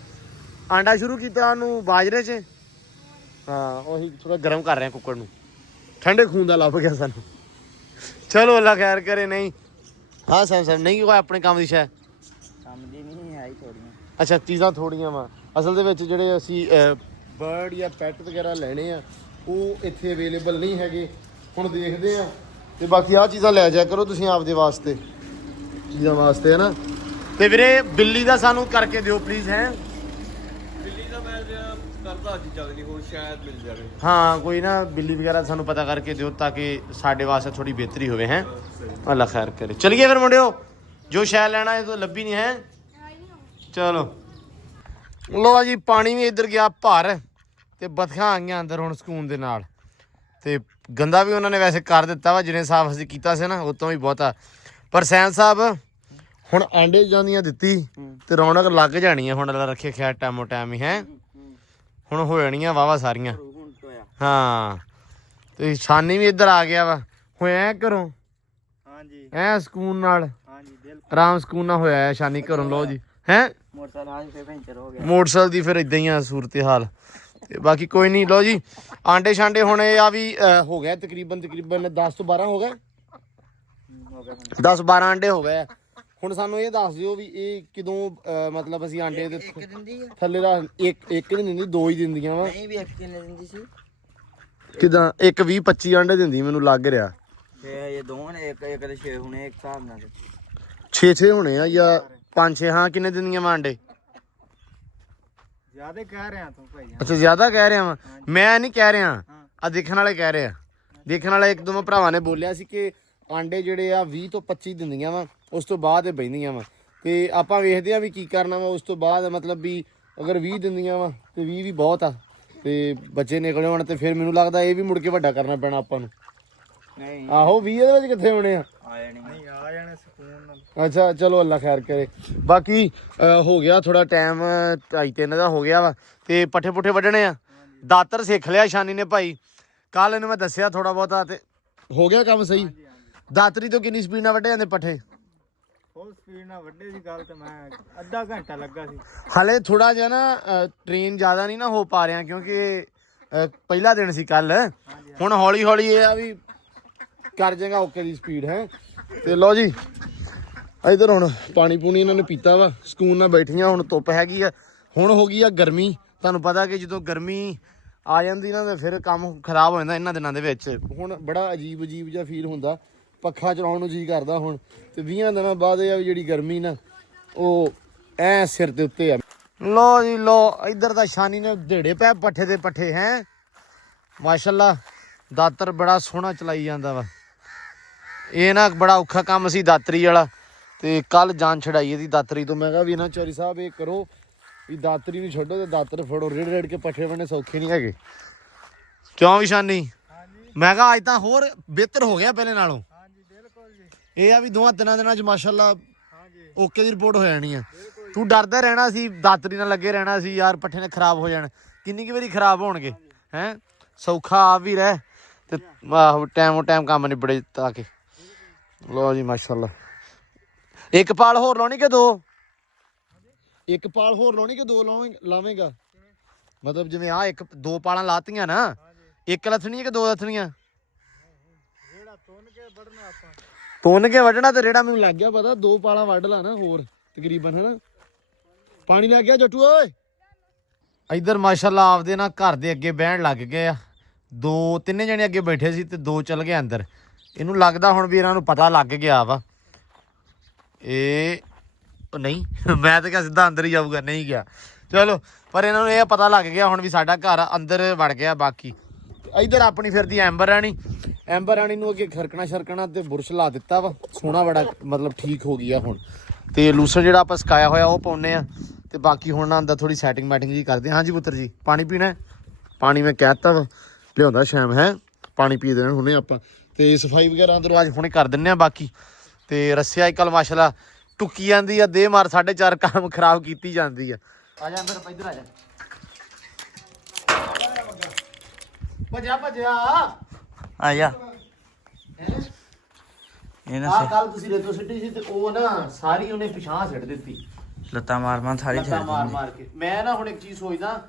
ਆਂਡਾ ਸ਼ੁਰੂ ਕੀਤਾ ਉਹਨੂੰ ਬਾਜਰੇ 'ਚ। ਹਾਂ ਉਹੀ ਥੋੜਾ ਗਰਮ ਕਰ ਰਹੇ ਕੁੱਕੜ ਨੂੰ, ਠੰਡੇ ਖੂਨ ਦਾ ਲੱਭ ਗਿਆ ਸਾਨੂੰ। ਚਲੋ ਅੱਲਾ ਖੈਰ ਕਰੇ। ਨਹੀਂ ਹਾਂ ਸੈਮ ਨਹੀਂ ਹੋਇਆ ਆਪਣੇ ਕੰਮ ਦੀ ਸ਼ਾਇਦ। ਕੰਮ ਦੀ ਨਹੀਂ ਹੈ ਥੋੜੀਆਂ। ਅੱਛਾ ਚੀਜ਼ਾਂ ਥੋੜੀਆਂ ਵਾ। ਅਸਲ ਦੇ ਵਿੱਚ ਜਿਹੜੇ ਅਸੀਂ ਬਰਡ ਜਾਂ ਪੈਟ ਵਗੈਰਾ ਲੈਣੇ ਆ ਉਹ ਇੱਥੇ ਅਵੇਲੇਬਲ ਨਹੀਂ ਹੈਗੇ। ਹੁਣ ਦੇਖਦੇ ਆ। ਤੇ ਬਾਕੀ ਆਹ ਚੀਜ਼ਾਂ ਲੈ ਜਾਇਆ ਕਰੋ ਤੁਸੀਂ ਆਪਦੇ ਵਾਸਤੇ, ਚੀਜ਼ਾਂ ਵਾਸਤੇ ਹੈ ਨਾ। ਤੇ ਵੀਰੇ ਬਿੱਲੀ ਦਾ ਸਾਨੂੰ ਕਰਕੇ ਦਿਓ ਪਲੀਜ਼। ਹੈ ਦਿੱਲੀ ਦਾ ਮੈਂ ਕਰਦਾ ਚੀਜ਼ਾਂ ਨਹੀਂ, ਹੋਰ ਸ਼ਾਇਦ ਮਿਲ ਜਾਵੇ। ਹਾਂ ਕੋਈ ਨਾ ਬਿੱਲੀ ਵਗੈਰਾ ਸਾਨੂੰ ਪਤਾ ਕਰਕੇ ਦਿਓ ਤਾਂ ਕਿ ਸਾਡੇ ਵਾਸਤੇ ਥੋੜੀ ਬਿਹਤਰੀ ਹੋਵੇ। ਹੈ ਅੱਲਾ ਖੈਰ ਕਰੇ। ਚਲੀਏ ਫਿਰ ਮੁੰਡਿਓ, ਜੋ ਸ਼ੈ ਲੈਣਾ ਇਹ ਤਾਂ ਲੱਭੀ ਨਹੀਂ ਹੈ। ਚਲੋ ਲੋ ਜੀ, ਪਾਣੀ ਵੀ ਇੱਧਰ ਗਿਆ ਭਰ, ਤੇ ਬਤਖਾਂ ਆ ਗਈਆਂ ਅੰਦਰ ਹੁਣ ਸਕੂਨ ਦੇ ਨਾਲ। ਤੇ ਗੰਦਾ ਵੀ ਉਹਨਾਂ ਨੇ ਵੈਸੇ ਕਰ ਦਿੱਤਾ ਵਾ, ਜਿੰਨੇ ਸਾਫ ਅਸੀਂ ਕੀਤਾ ਸੀ ਨਾ ਉਹ ਤੋਂ ਵੀ ਬਹੁਤਾ। ਪਰ ਸੈਨ ਸਾਹਿਬ ਹੁਣ ਆਂਡੇ ਜਾਂਦੀਆਂ ਦਿੱਤੀ ਤੇ ਰੌਣਕ ਲੱਗ ਜਾਣੀ ਹੈ ਹੁਣ। ਅੱਲਾ ਰੱਖੇ ਖੈਰ ਟਾਈਮੋ ਟਾਈਮ ਹੀ ਹੈ। ਹੁਣ ਹੋ ਜਾਣੀਆਂ ਵਾਵਾ ਸਾਰੀਆਂ। ਹਾਂ ਤੇ ਛਾਨੀ ਵੀ ਇੱਧਰ ਆ ਗਿਆ ਵਾ। ਹੋਇਆ ਘਰੋਂ ਹਾਂਜੀ ਐ ਸਕੂਨ ਨਾਲ, ਹਾਂਜੀ ਬਿਲਕੁਲ ਆਰਾਮ ਸਕੂਨ ਨਾਲ ਹੋਇਆ ਛਾਨੀ ਘਰੋਂ। ਲਓ ਜੀ ਹੈ ਮੋਟਰਸਾਈਕਲ ਨਾਲ ਫੇਰ ਪੈਂਚਰ ਹੋ ਗਿਆ। ਮੋਟਰਸਾਈਕਲ ਦੀ ਫਿਰ ਇਦਾਂ ਹੀ ਆ ਸੂਰਤ ਹਾਲ। ਤੇ ਬਾਕੀ ਕੋਈ ਨਹੀਂ। ਲਓ ਜੀ ਆਂਡੇ ਛਾਂਡੇ ਹੁਣ ਇਹ ਆ ਵੀ ਹੋ ਗਿਆ ਤਕਰੀਬਨ 10 ਤੋਂ 12 ਹੋ ਗਏ। 10-12 ਆਂਡੇ ਹੋ ਗਏ। ਹੁਣ ਸਾਨੂੰ ਇਹ ਦੱਸ ਦਿਓ ਵੀ ਇਹ ਕਦੋਂ ਮਤਲਬ ਅਸੀਂ ਆਂਡੇ ਦੇ ਇੱਕ ਦਿੰਦੀ ਹੈ ਥੱਲੇ ਦਾ ਇੱਕ ਨਹੀਂ ਦਿੰਦੀ, 2 ਹੀ ਦਿੰਦੀਆਂ ਵਾ। ਨਹੀਂ ਵੀ ਇੱਕ ਕਿੰਨੇ ਦਿੰਦੀ ਸੀ? ਕਿਦਾਂ ਇੱਕ 20-25 ਆਂਡੇ ਦਿੰਦੀ ਮੈਨੂੰ ਲੱਗ ਰਿਹਾ। ਇਹ ਦੋਵਾਂ ਨੇ ਇੱਕ ਤੇ 6 ਹੁਣੇ ਇੱਕ ਹਿਸਾਬ ਨਾਲ 6 ਹੋਣੇ ਆ ਜਾਂ 5-6। ਹਾਂ ਕਿੰਨੇ ਦਿੰਦੀਆਂ ਵਾ ਆਂਡੇ? ਜ਼ਿਆਦਾ ਕਹਿ ਰਿਹਾ ਤੂੰ ਭਾਈ। ਅੱਛਾ ਜ਼ਿਆਦਾ ਕਹਿ ਰਿਹਾ ਵਾ, ਮੈਂ ਨਹੀਂ ਕਹਿ ਰਿਹਾ, ਆ ਦੇਖਣ ਵਾਲੇ ਕਹਿ ਰਹੇ ਆ। ਦੇਖਣ ਵਾਲੇ ਇੱਕ ਦੋ ਭਰਾਵਾਂ ਨੇ ਬੋਲਿਆ ਸੀ ਕਿ ਆਂਡੇ ਜਿਹੜੇ ਆ 20 ਤੋਂ 25 ਦਿੰਦੀਆਂ ਵਾ, ਉਸ ਤੋਂ ਬਾਅਦ ਇਹ ਬਹਿੰਦੀਆਂ ਵਾ। ਤੇ ਆਪਾਂ ਵੇਖਦੇ ਆ ਵੀ ਕੀ ਕਰਨਾ ਵਾ ਉਸ ਤੋਂ ਬਾਅਦ। ਮਤਲਬ ਵੀ ਅਗਰ 20 ਦਿੰਦੀਆਂ ਵਾ ਤੇ 20 ਵੀ ਬਹੁਤ ਆ, ਤੇ ਬੱਚੇ ਨਿਕਲੇ ਹੋਣ ਤੇ ਫਿਰ ਮੈਨੂੰ ਲੱਗਦਾ ਇਹ ਵੀ ਮੁੜ ਕੇ ਵੱਡਾ ਕਰਨਾ ਪੈਣਾ ਆਪਾਂ ਨੂੰ। ਨਹੀਂ ਆਹੋ 20 ਇਹਦੇ ਵਿੱਚ ਕਿੱਥੇ ਹੋਣੇ ਆ? ਆਇਆ ਨਹੀਂ ਆ ਜਾਣੇ ਸਕੂਨ ਨਾਲ। ਅੱਛਾ ਚਲੋ ਅੱਲਾ ਖੈਰ ਕਰੇ। ਬਾਕੀ ਹੋ ਗਿਆ ਥੋੜਾ ਟਾਈਮ 2:30 ਦਾ ਹੋ ਗਿਆ ਵਾ, ਤੇ ਪੱਠੇ ਪੁੱਠੇ ਵੱਢਣੇ ਆ। ਦਾਤਰ ਸਿੱਖ ਲਿਆ ਸ਼ਾਨੀ ਨੇ ਭਾਈ, ਕੱਲ ਇਹਨੂੰ ਮੈਂ ਦੱਸਿਆ ਥੋੜਾ ਬਹੁਤਾ, ਤੇ ਹੋ ਗਿਆ ਕੰਮ ਸਹੀ। ਦਾਤਰੀ ਤੋਂ ਕਿੰਨੀ ਸਪੀਡ ਨਾਲ ਵੱਢੇ ਜਾਂਦੇ ਪੱਠੇ? ਫੁੱਲ ਸਪੀਡ ਨਾਲ ਵੱਡੇ ਦੀ ਗੱਲ ਤੇ ਮੈਂ ਅੱਧਾ ਘੰਟਾ ਲੱਗਾ ਸੀ। ਹਲੇ ਥੋੜਾ ਜਿਹਾ ਨਾ ਟ੍ਰੇਨ ਜ਼ਿਆਦਾ ਨਹੀਂ ਨਾ ਹੋ ਪਾ ਰਿਹਾ, ਕਿਉਂਕਿ ਪਹਿਲਾ ਦਿਨ ਸੀ ਕੱਲ। ਹੁਣ ਹੌਲੀ ਹੌਲੀ ਇਹ ਆ ਵੀ ਕਰ ਜਾਏਗਾ ਓਕੇ ਦੀ ਸਪੀਡ ਹੈ। ਤੇ ਲਓ ਜੀ ਇਧਰ ਹੁਣ ਪਾਣੀ ਪੂਣੀ ਇਹਨਾਂ ਨੇ ਪੀਤਾ ਵਾ, ਸਕੂਨ ਨਾਲ ਬੈਠੀਆਂ। ਹੁਣ ਧੁੱਪ ਹੈਗੀ ਆ, ਹੁਣ ਹੋ ਗਈ ਆ ਗਰਮੀ। ਤੁਹਾਨੂੰ ਪਤਾ ਕਿ ਜਦੋਂ ਗਰਮੀ ਆ ਜਾਂਦੀ ਨਾ ਤੇ ਫਿਰ ਕੰਮ ਖਰਾਬ ਹੋ ਜਾਂਦਾ ਇਹਨਾਂ ਦਿਨਾਂ ਦੇ ਵਿੱਚ। ਹੁਣ ਬੜਾ ਅਜੀਬ ਜਿਹਾ ਫੀਲ ਹੁੰਦਾ, ਪੱਖਾ ਚਲਾਉਣ ਨੂੰ ਜੀ ਕਰਦਾ ਹੁਣ। ਤੇ 20 ਦਿਨਾਂ ਬਾਅਦ ਇਹ ਆ ਵੀ ਜਿਹੜੀ ਗਰਮੀ ਨਾ ਉਹ ਐ ਸਿਰ ਦੇ ਉੱਤੇ ਆ। ਲੋ ਜੀ ਲੋ, ਇੱਧਰ ਤਾਂ ਸ਼ਾਨੀ ਨੇ ਢੇੜੇ ਪੈ ਪੱਠੇ ਦੇ ਪੱਠੇ ਹੈ। ਮਾਸ਼ਾਅੱਲਾ ਦਾਤਰ ਬੜਾ ਸੋਹਣਾ ਚਲਾਈ ਜਾਂਦਾ ਵਾ। ਇਹ ਨਾ ਬੜਾ ਔਖਾ ਕੰਮ ਸੀ ਦਾਤਰੀ ਵਾਲਾ, ਤੇ ਕੱਲ ਜਾਨ ਛਡਾਈ ਇਹਦੀ ਦਾਤਰੀ ਤੋਂ। ਮੈਂ ਕਿਹਾ ਵੀ ਨਾ ਚੌਰੀ ਸਾਹਿਬ ਇਹ ਕਰੋ ਵੀ ਦਾਤਰੀ ਨੂੰ ਛੱਡੋ ਤੇ ਦਾਤਰ ਫੜੋ, ਰੇੜ ਕੇ ਪੱਠੇ ਵੰਨੇ ਸੌਖੇ ਨਹੀਂ ਹੈਗੇ। ਕਿਉਂ ਵੀ ਸ਼ਾਨੀ? ਮੈਂ ਕਿਹਾ ਅੱਜ ਤਾਂ ਹੋਰ ਬਿਹਤਰ ਹੋ ਗਿਆ ਪਹਿਲੇ ਨਾਲੋਂ। ਇਹ ਆ ਵੀ 2-3 ਦਿਨਾਂ ਚ ਮਾਸ਼ਾਅੱਲਾ ਓਕੇ ਦੀ ਰਿਪੋਰਟ ਹੋ ਜਾਣੀ ਆ। ਤੂੰ ਡਰਦਾ ਰਹਿਣਾ ਸੀ, ਦਾਤਰੀ ਨਾਲ ਲੱਗੇ ਰਹਿਣਾ ਸੀ ਯਾਰ ਪੱਠੇ ਨੇ ਖਰਾਬ ਹੋ ਜਾਣ। ਕਿੰਨੀ ਕੁ ਵਾਰੀ ਖਰਾਬ ਹੋਣਗੇ ਹੈ? ਸੌਖਾ ਆਪ ਵੀ ਰਹਿ ਤੇ ਆਹੋ ਟਾਈਮ ਕੰਮ ਨਿਬੜੇ ਤਾਂ ਕੇ। ਲੋ ਜੀ ਮਾਸ਼ਾਅੱਲਾ। ਇੱਕ ਪਾਲ ਹੋਰ ਲਾਉਣੀ ਕਿ 2? ਇੱਕ ਪਾਲ ਹੋਰ ਲਾਉਣੀ ਕਿ 2 ਲਾਵੇਂਗਾ? ਮਤਲਬ ਜਿਵੇਂ ਆ 2 ਪਾਲਾਂ ਲਾਤੀਆਂ ਨਾ, ਇੱਕ ਲੱਥਣੀ ਕਿ 2 ਲੱਥਣੀਆਂ? ਤੁੰਨ ਕੇ ਵੱਢਣਾ ਤੇ ਰੇੜਾ ਮੈਨੂੰ ਲੱਗ ਗਿਆ ਪਤਾ। 2 ਪਾਲਾਂ ਵੱਢ ਲਾ ਨਾ ਹੋਰ ਤਕਰੀਬਨ, ਹਨਾ? ਪਾਣੀ ਲੱਗ ਗਿਆ ਜੱਟੂ ਓਏ। ਇੱਧਰ ਮਾਸ਼ਾਅੱਲਾ ਆਪਦੇ ਨਾ ਘਰ ਦੇ ਅੱਗੇ ਬਹਿਣ ਲੱਗ ਗਏ ਆ। 2-3 ਜਣੇ ਅੱਗੇ ਬੈਠੇ ਸੀ ਤੇ 2 ਚੱਲ ਗਏ ਅੰਦਰ। ਇਹਨੂੰ ਲੱਗਦਾ ਹੁਣ ਵੀ ਇਹਨਾਂ ਨੂੰ ਪਤਾ ਲੱਗ ਗਿਆ ਵਾ। ਇਹ ਨਹੀਂ, ਮੈਂ ਤਾਂ ਕਿਹਾ ਸਿੱਧਾ ਅੰਦਰ ਹੀ ਜਾਊਗਾ, ਨਹੀਂ ਗਿਆ। ਚਲੋ ਪਰ ਇਹਨਾਂ ਨੂੰ ਇਹ ਪਤਾ ਲੱਗ ਗਿਆ ਹੁਣ ਵੀ ਸਾਡਾ ਘਰ ਅੰਦਰ ਵੜ ਗਿਆ। ਬਾਕੀ ਇੱਧਰ ਆਪਣੀ ਫਿਰਦੀ ਐਂਬਰ ਰਾਣੀ। ਐਂਬਰ ਰਾਣੀ ਨੂੰ ਅੱਗੇ ਖਰਕਣਾ ਤੇ ਬੁਰਸ਼ ਲਾ ਦਿੱਤਾ ਵਾ, ਸੋਹਣਾ ਬੜਾ ਮਤਲਬ ਠੀਕ ਹੋ ਗਈ ਆ ਹੁਣ। ਤੇ ਲੂਸਰ ਜਿਹੜਾ ਆਪਾਂ ਸਕਾਇਆ ਹੋਇਆ ਉਹ ਪਾਉਨੇ ਆ। ਤੇ ਬਾਕੀ ਹੁਣ ਨਾ ਅੰਦਰ ਥੋੜੀ ਸੈਟਿੰਗ ਮੈਟਿੰਗ ਜੀ ਕਰਦੇ। ਹਾਂਜੀ ਪੁੱਤਰ ਜੀ ਪਾਣੀ ਪੀਣਾ? ਪਾਣੀ ਮੈਂ ਕਹਿਤਾ ਵਾ ਲਿਆਉਂਦਾ ਸ਼ਾਮ ਹੈ, ਪਾਣੀ ਪੀ ਦੇਣਾ ਹੁਣੇ ਆਪਾਂ। ਤੇ ਸਫਾਈ ਵਗੈਰਾ ਅੰਦਰੋਂ ਅੱਜ ਹੁਣੇ ਕਰ ਦਿੰਨੇ ਆ। ਬਾਕੀ ਤੇ ਰੱਸਿਆ ਕੱਲ ਮਾਸ਼ਾਅੱਲਾ ਟੁੱਕੀ ਜਾਂਦੀ ਆ, ਦੇ ਮਾਰ 4.5 ਕੰਮ ਖਰਾਬ ਕੀਤੀ ਜਾਂਦੀ ਆ। ਆ ਜਾ ਅੰਦਰ, ਇੱਧਰ ਆ ਜਾ। ਭੱਜਿਆ ਆ ਜਾ। ਇਹ ਨਾ ਕੱਲ ਤੁਸੀਂ ਰੇਤੋ ਸਿੱਟੀ ਸੀ ਤੇ ਉਹ ਨਾ ਸਾਰੀ ਉਹਨੇ ਪਿਛਾਂ ਸਿੱਟ ਦਿੱਤੀ, ਲੱਤਾਂ ਮਾਰ ਸਾਰੀ ਮਾਰ ਕੇ। ਮੈਂ ਨਾ ਹੁਣ ਇੱਕ ਚੀਜ਼ ਸੋਚਦਾ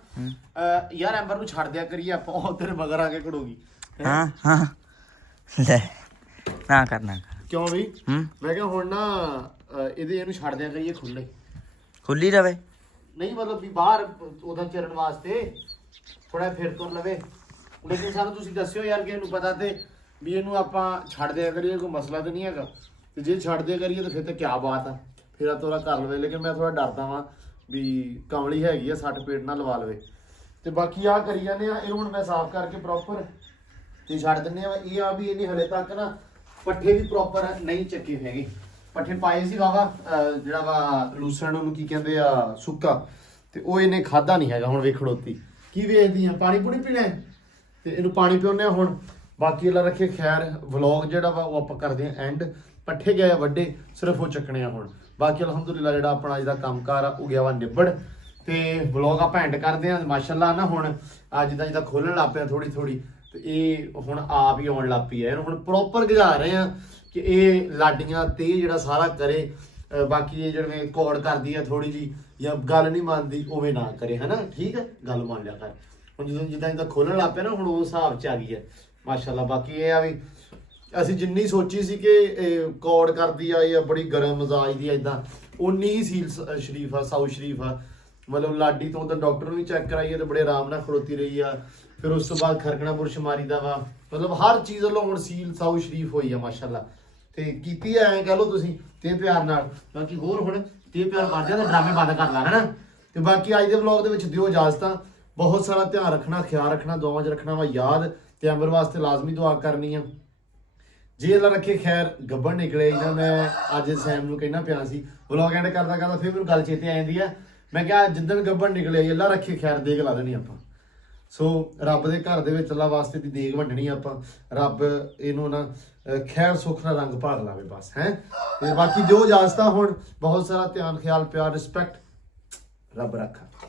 ਯਾਰ ਐਂਬਰ ਨੂੰ ਛੱਡ ਦਿਆ ਕਰੀਏ ਆਪਾਂ, ਉਹ ਤੇਰੇ ਮਗਰ ਆ ਕੇ ਘੜੂਗੀ। ਹਾਂ ਲੈ ਨਾ ਕਰਨਾ। ਕਿਉਂ ਵੀ? ਮੈਂ ਕਿਹਾ ਹੁਣ ਨਾ ਇਹਨੂੰ ਛੱਡ ਦਿਆ ਕਰੀਏ ਖੁੱਲੀ ਰਵੇ। ਨਹੀਂ ਮਤਲਬ ਵੀ ਬਾਹਰ ਉਹਦਾ ਚਰਨ ਵਾਸਤੇ ਥੋੜਾ ਫਿਰ ਤੁਰ ਲਵੇ। ਲੇਕਿਨ ਸਾਨੂੰ ਤੁਸੀਂ ਦੱਸਿਓ ਯਾਰ ਕਿ ਇਹਨੂੰ ਪਤਾ ਤੇ ਵੀ ਇਹਨੂੰ ਆਪਾਂ ਛੱਡ ਦਿਆ ਕਰੀਏ, ਕੋਈ ਮਸਲਾ ਤਾਂ ਨਹੀਂ ਹੈਗਾ। ਤੇ ਜੇ ਛੱਡ ਦਿਆ ਕਰੀਏ ਤਾਂ ਫਿਰ ਤਾਂ ਕਿਆ ਬਾਤ ਆ, ਫਿਰ ਤੋਰਾ ਕਰ ਲਵੇ। ਲੇਕਿਨ ਮੈਂ ਥੋੜਾ ਡਰਦਾ ਵਾਂ ਵੀ ਕਮਲੀ ਹੈਗੀ ਆ, ਸੱਟ ਪੇਟ ਨਾ ਲਵਾ ਲਵੇ। ਤੇ ਬਾਕੀ ਆਹ ਕਰੀ ਜਾਂਦੇ ਆ। ਇਹ ਹੁਣ ਮੈਂ ਸਾਫ਼ ਕਰਕੇ ਪ੍ਰੋਪਰ ਤੇ ਛੱਡ ਦਿੰਦੇ ਆ। ਇਹ ਆ ਵੀ ਇਹਨੇ ਹਲੇ ਤੱਕ ਨਾ ਪੱਠੇ ਵੀ ਪ੍ਰੋਪਰ ਨਹੀਂ ਚੱਕੇ ਹੈਗੇ। ਪੱਠੇ ਪਾਏ ਸੀ ਵਾਵਾ ਜਿਹੜਾ ਵਾ ਲੂਸਣ ਨੂੰ ਕੀ ਕਹਿੰਦੇ ਆ, ਸੁੱਕਾ, ਤੇ ਉਹ ਇਹਨੇ ਖਾਦਾ ਨਹੀਂ ਹੈਗਾ। ਹੁਣ ਵੇਖ ਖੜੋਤੀ ਕੀ ਵੇਚਦੀ ਆ, ਪਾਣੀ ਪੂਣੀ ਪੀਣਾ ਤੇ ਇਹਨੂੰ ਪਾਣੀ ਪਿਉਨੇ ਆ ਹੁਣ। ਬਾਕੀ ਅੱਲਾ ਰੱਖੇ ਖੈਰ, ਵਲੌਗ ਜਿਹੜਾ ਵਾ ਉਹ ਆਪਾਂ ਕਰਦੇ ਆ ਐਂਡ। ਪੱਠੇ ਗਏ ਵੱਡੇ, ਸਿਰਫ ਉਹ ਚੱਕਣੇ ਆ ਹੁਣ। ਬਾਕੀ ਅਲਹਮਦੁਲਿਲਾ ਜਿਹੜਾ ਆਪਣਾ ਅੱਜ ਦਾ ਕੰਮਕਾਰ ਆ ਉਹ ਗਿਆ ਵਾ ਨਿਬੜ। ਤੇ ਵਲੌਗ ਆਪਾਂ ਐਂਡ ਕਰਦੇ ਆ ਮਾਸ਼ਾਅੱਲਾ ਨਾ। ਹੁਣ ਅੱਜ ਦਾ ਜਿੱਦਾਂ ਖੋਲਣ ਲੱਗ ਪਿਆ ਥੋੜੀ ਤੇ ਇਹ ਹੁਣ ਆਪ ਹੀ ਆਉਣ ਲੱਗ ਪਈ ਆ। ਇਹਨੂੰ ਹੁਣ ਪ੍ਰੋਪਰ ਗਿਜਾ ਰਹੇ ਆ ਕਿ ਇਹ ਲਾਡੀਆਂ ਤੇ ਜਿਹੜਾ ਸਾਰਾ ਕਰੇ। ਬਾਕੀ ਇਹ ਜਿਵੇਂ ਕੋਡ ਕਰਦੀ ਆ ਥੋੜੀ ਜੀ ਜਾਂ ਗੱਲ ਨਹੀਂ ਮੰਨਦੀ, ਉਵੇਂ ਨਾ ਕਰੇ, ਹਨਾ? ਠੀਕ ਹੈ, ਗੱਲ ਮੰਨ ਲਿਆ ਕਰ। ਹੁਣ ਜਦੋਂ ਜਿੱਦਾਂ ਖੋਲਣ ਲੱਗ ਪਿਆ ਨਾ ਹੁਣ ਉਸ ਹਿਸਾਬ 'ਚ ਆ ਗਈ ਹੈ ਮਾਸ਼ਾਅੱਲਾ। ਬਾਕੀ ਇਹ ਆ ਵੀ ਅਸੀਂ ਜਿੰਨੀ ਸੋਚੀ ਸੀ ਕਿ ਕੋਡ ਕਰਦੀ ਆ ਜਾਂ ਬੜੀ ਗਰਮ ਮਜ਼ਾਜ ਦੀ ਇਦਾਂ, ਉਨੀ ਹੀ ਸੀਲ ਸ਼ਰੀਫ ਆ, ਸਾਊ ਸ਼ਰੀਫ ਆ। ਮਤਲਬ ਲਾਡੀ ਤੋਂ ਤਾਂ ਡਾਕਟਰ ਨੂੰ ਵੀ ਚੈੱਕ ਕਰਾਈਏ ਤੇ ਬੜੇ ਆਰਾਮ ਨਾਲ ਖੜੋਤੀ ਰਹੀ ਆ। ਫਿਰ ਉਸ ਤੋਂ ਬਾਅਦ ਖਰਕਣਾ ਬੁਰਸ਼ ਮਾਰੀਦਾ ਵਾ ਮਤਲਬ ਹਰ ਚੀਜ਼ ਵੱਲੋਂ ਹੁਣ ਸੀਲ ਸਾਊ ਸ਼ਰੀਫ ਹੋਈ ਆ ਮਾਸ਼ਾਅੱਲਾ ਤੇ ਕੀਤੀ ਐ ਕਹ ਲਓ ਤੁਸੀਂ ਤੇ ਪਿਆਰ ਨਾਲ ਬਾਕੀ ਹੋਰ ਹੁਣ ਤੇ ਪਿਆਰ ਕਰਦੇ ਆ ਤੇ ਡਰਾਮੇ ਬੰਦ ਕਰ ਲਾ ਹਨਾ ਤੇ ਬਾਕੀ ਅੱਜ ਦੇ ਵਲੌਗ ਦੇ ਵਿੱਚ ਦਿਓ ਇਜਾਜ਼ਤਾਂ ਬਹੁਤ ਸਾਰਾ ਧਿਆਨ ਰੱਖਣਾ ਖਿਆਲ ਰੱਖਣਾ ਦੁਆਵਾਂ 'ਚ ਰੱਖਣਾ ਵਾ ਯਾਦ ਤੇ ਅੰਬਰ ਵਾਸਤੇ ਲਾਜ਼ਮੀ ਦੁਆ ਕਰਨੀ ਆ ਜੇ ਅੱਲਾ ਰੱਖੇ ਖੈਰ ਗੱਬਣ ਨਿਕਲੇ ਜਾਂ ਮੈਂ ਅੱਜ ਸੈਮ ਨੂੰ ਕਹਿਣਾ ਪਿਆ ਸੀ ਵਲੌਗ ਐਂਡ ਕਰਦਾ ਕਰਦਾ ਫਿਰ ਮੈਨੂੰ ਗੱਲ ਚੇਤੇ ਆ ਜਾਂਦੀ ਆ ਮੈਂ ਕਿਹਾ ਜਿੱਦਣ ਗੱਬਣ ਨਿਕਲੇ ਅੱਲਾ ਰੱਖੇ ਖੈਰ ਦੇਗ ਲਾ ਦੇਣੀ ਆਪਾਂ ਸੋ ਰੱਬ ਦੇ ਘਰ ਦੇ ਵਿੱਚ ਅੱਲਾ ਵਾਸਤੇ ਦੀ ਦੇਗ ਵੰਡਣੀ ਆਪਾਂ ਰੱਬ ਇਹਨੂੰ ਨਾ ਖੈਰ ਸੁੱਖ ਨਾਲ ਰੰਗ ਭਾਗ ਲਾਵੇ ਬਸ ਹੈ ਤੇ ਬਾਕੀ ਜੋ ਇਜਾਜ਼ਤਾਂ ਹੁਣ ਬਹੁਤ ਸਾਰਾ ਧਿਆਨ ਖਿਆਲ ਪਿਆਰ ਰਿਸਪੈਕਟ ਰੱਬ ਰੱਖਾ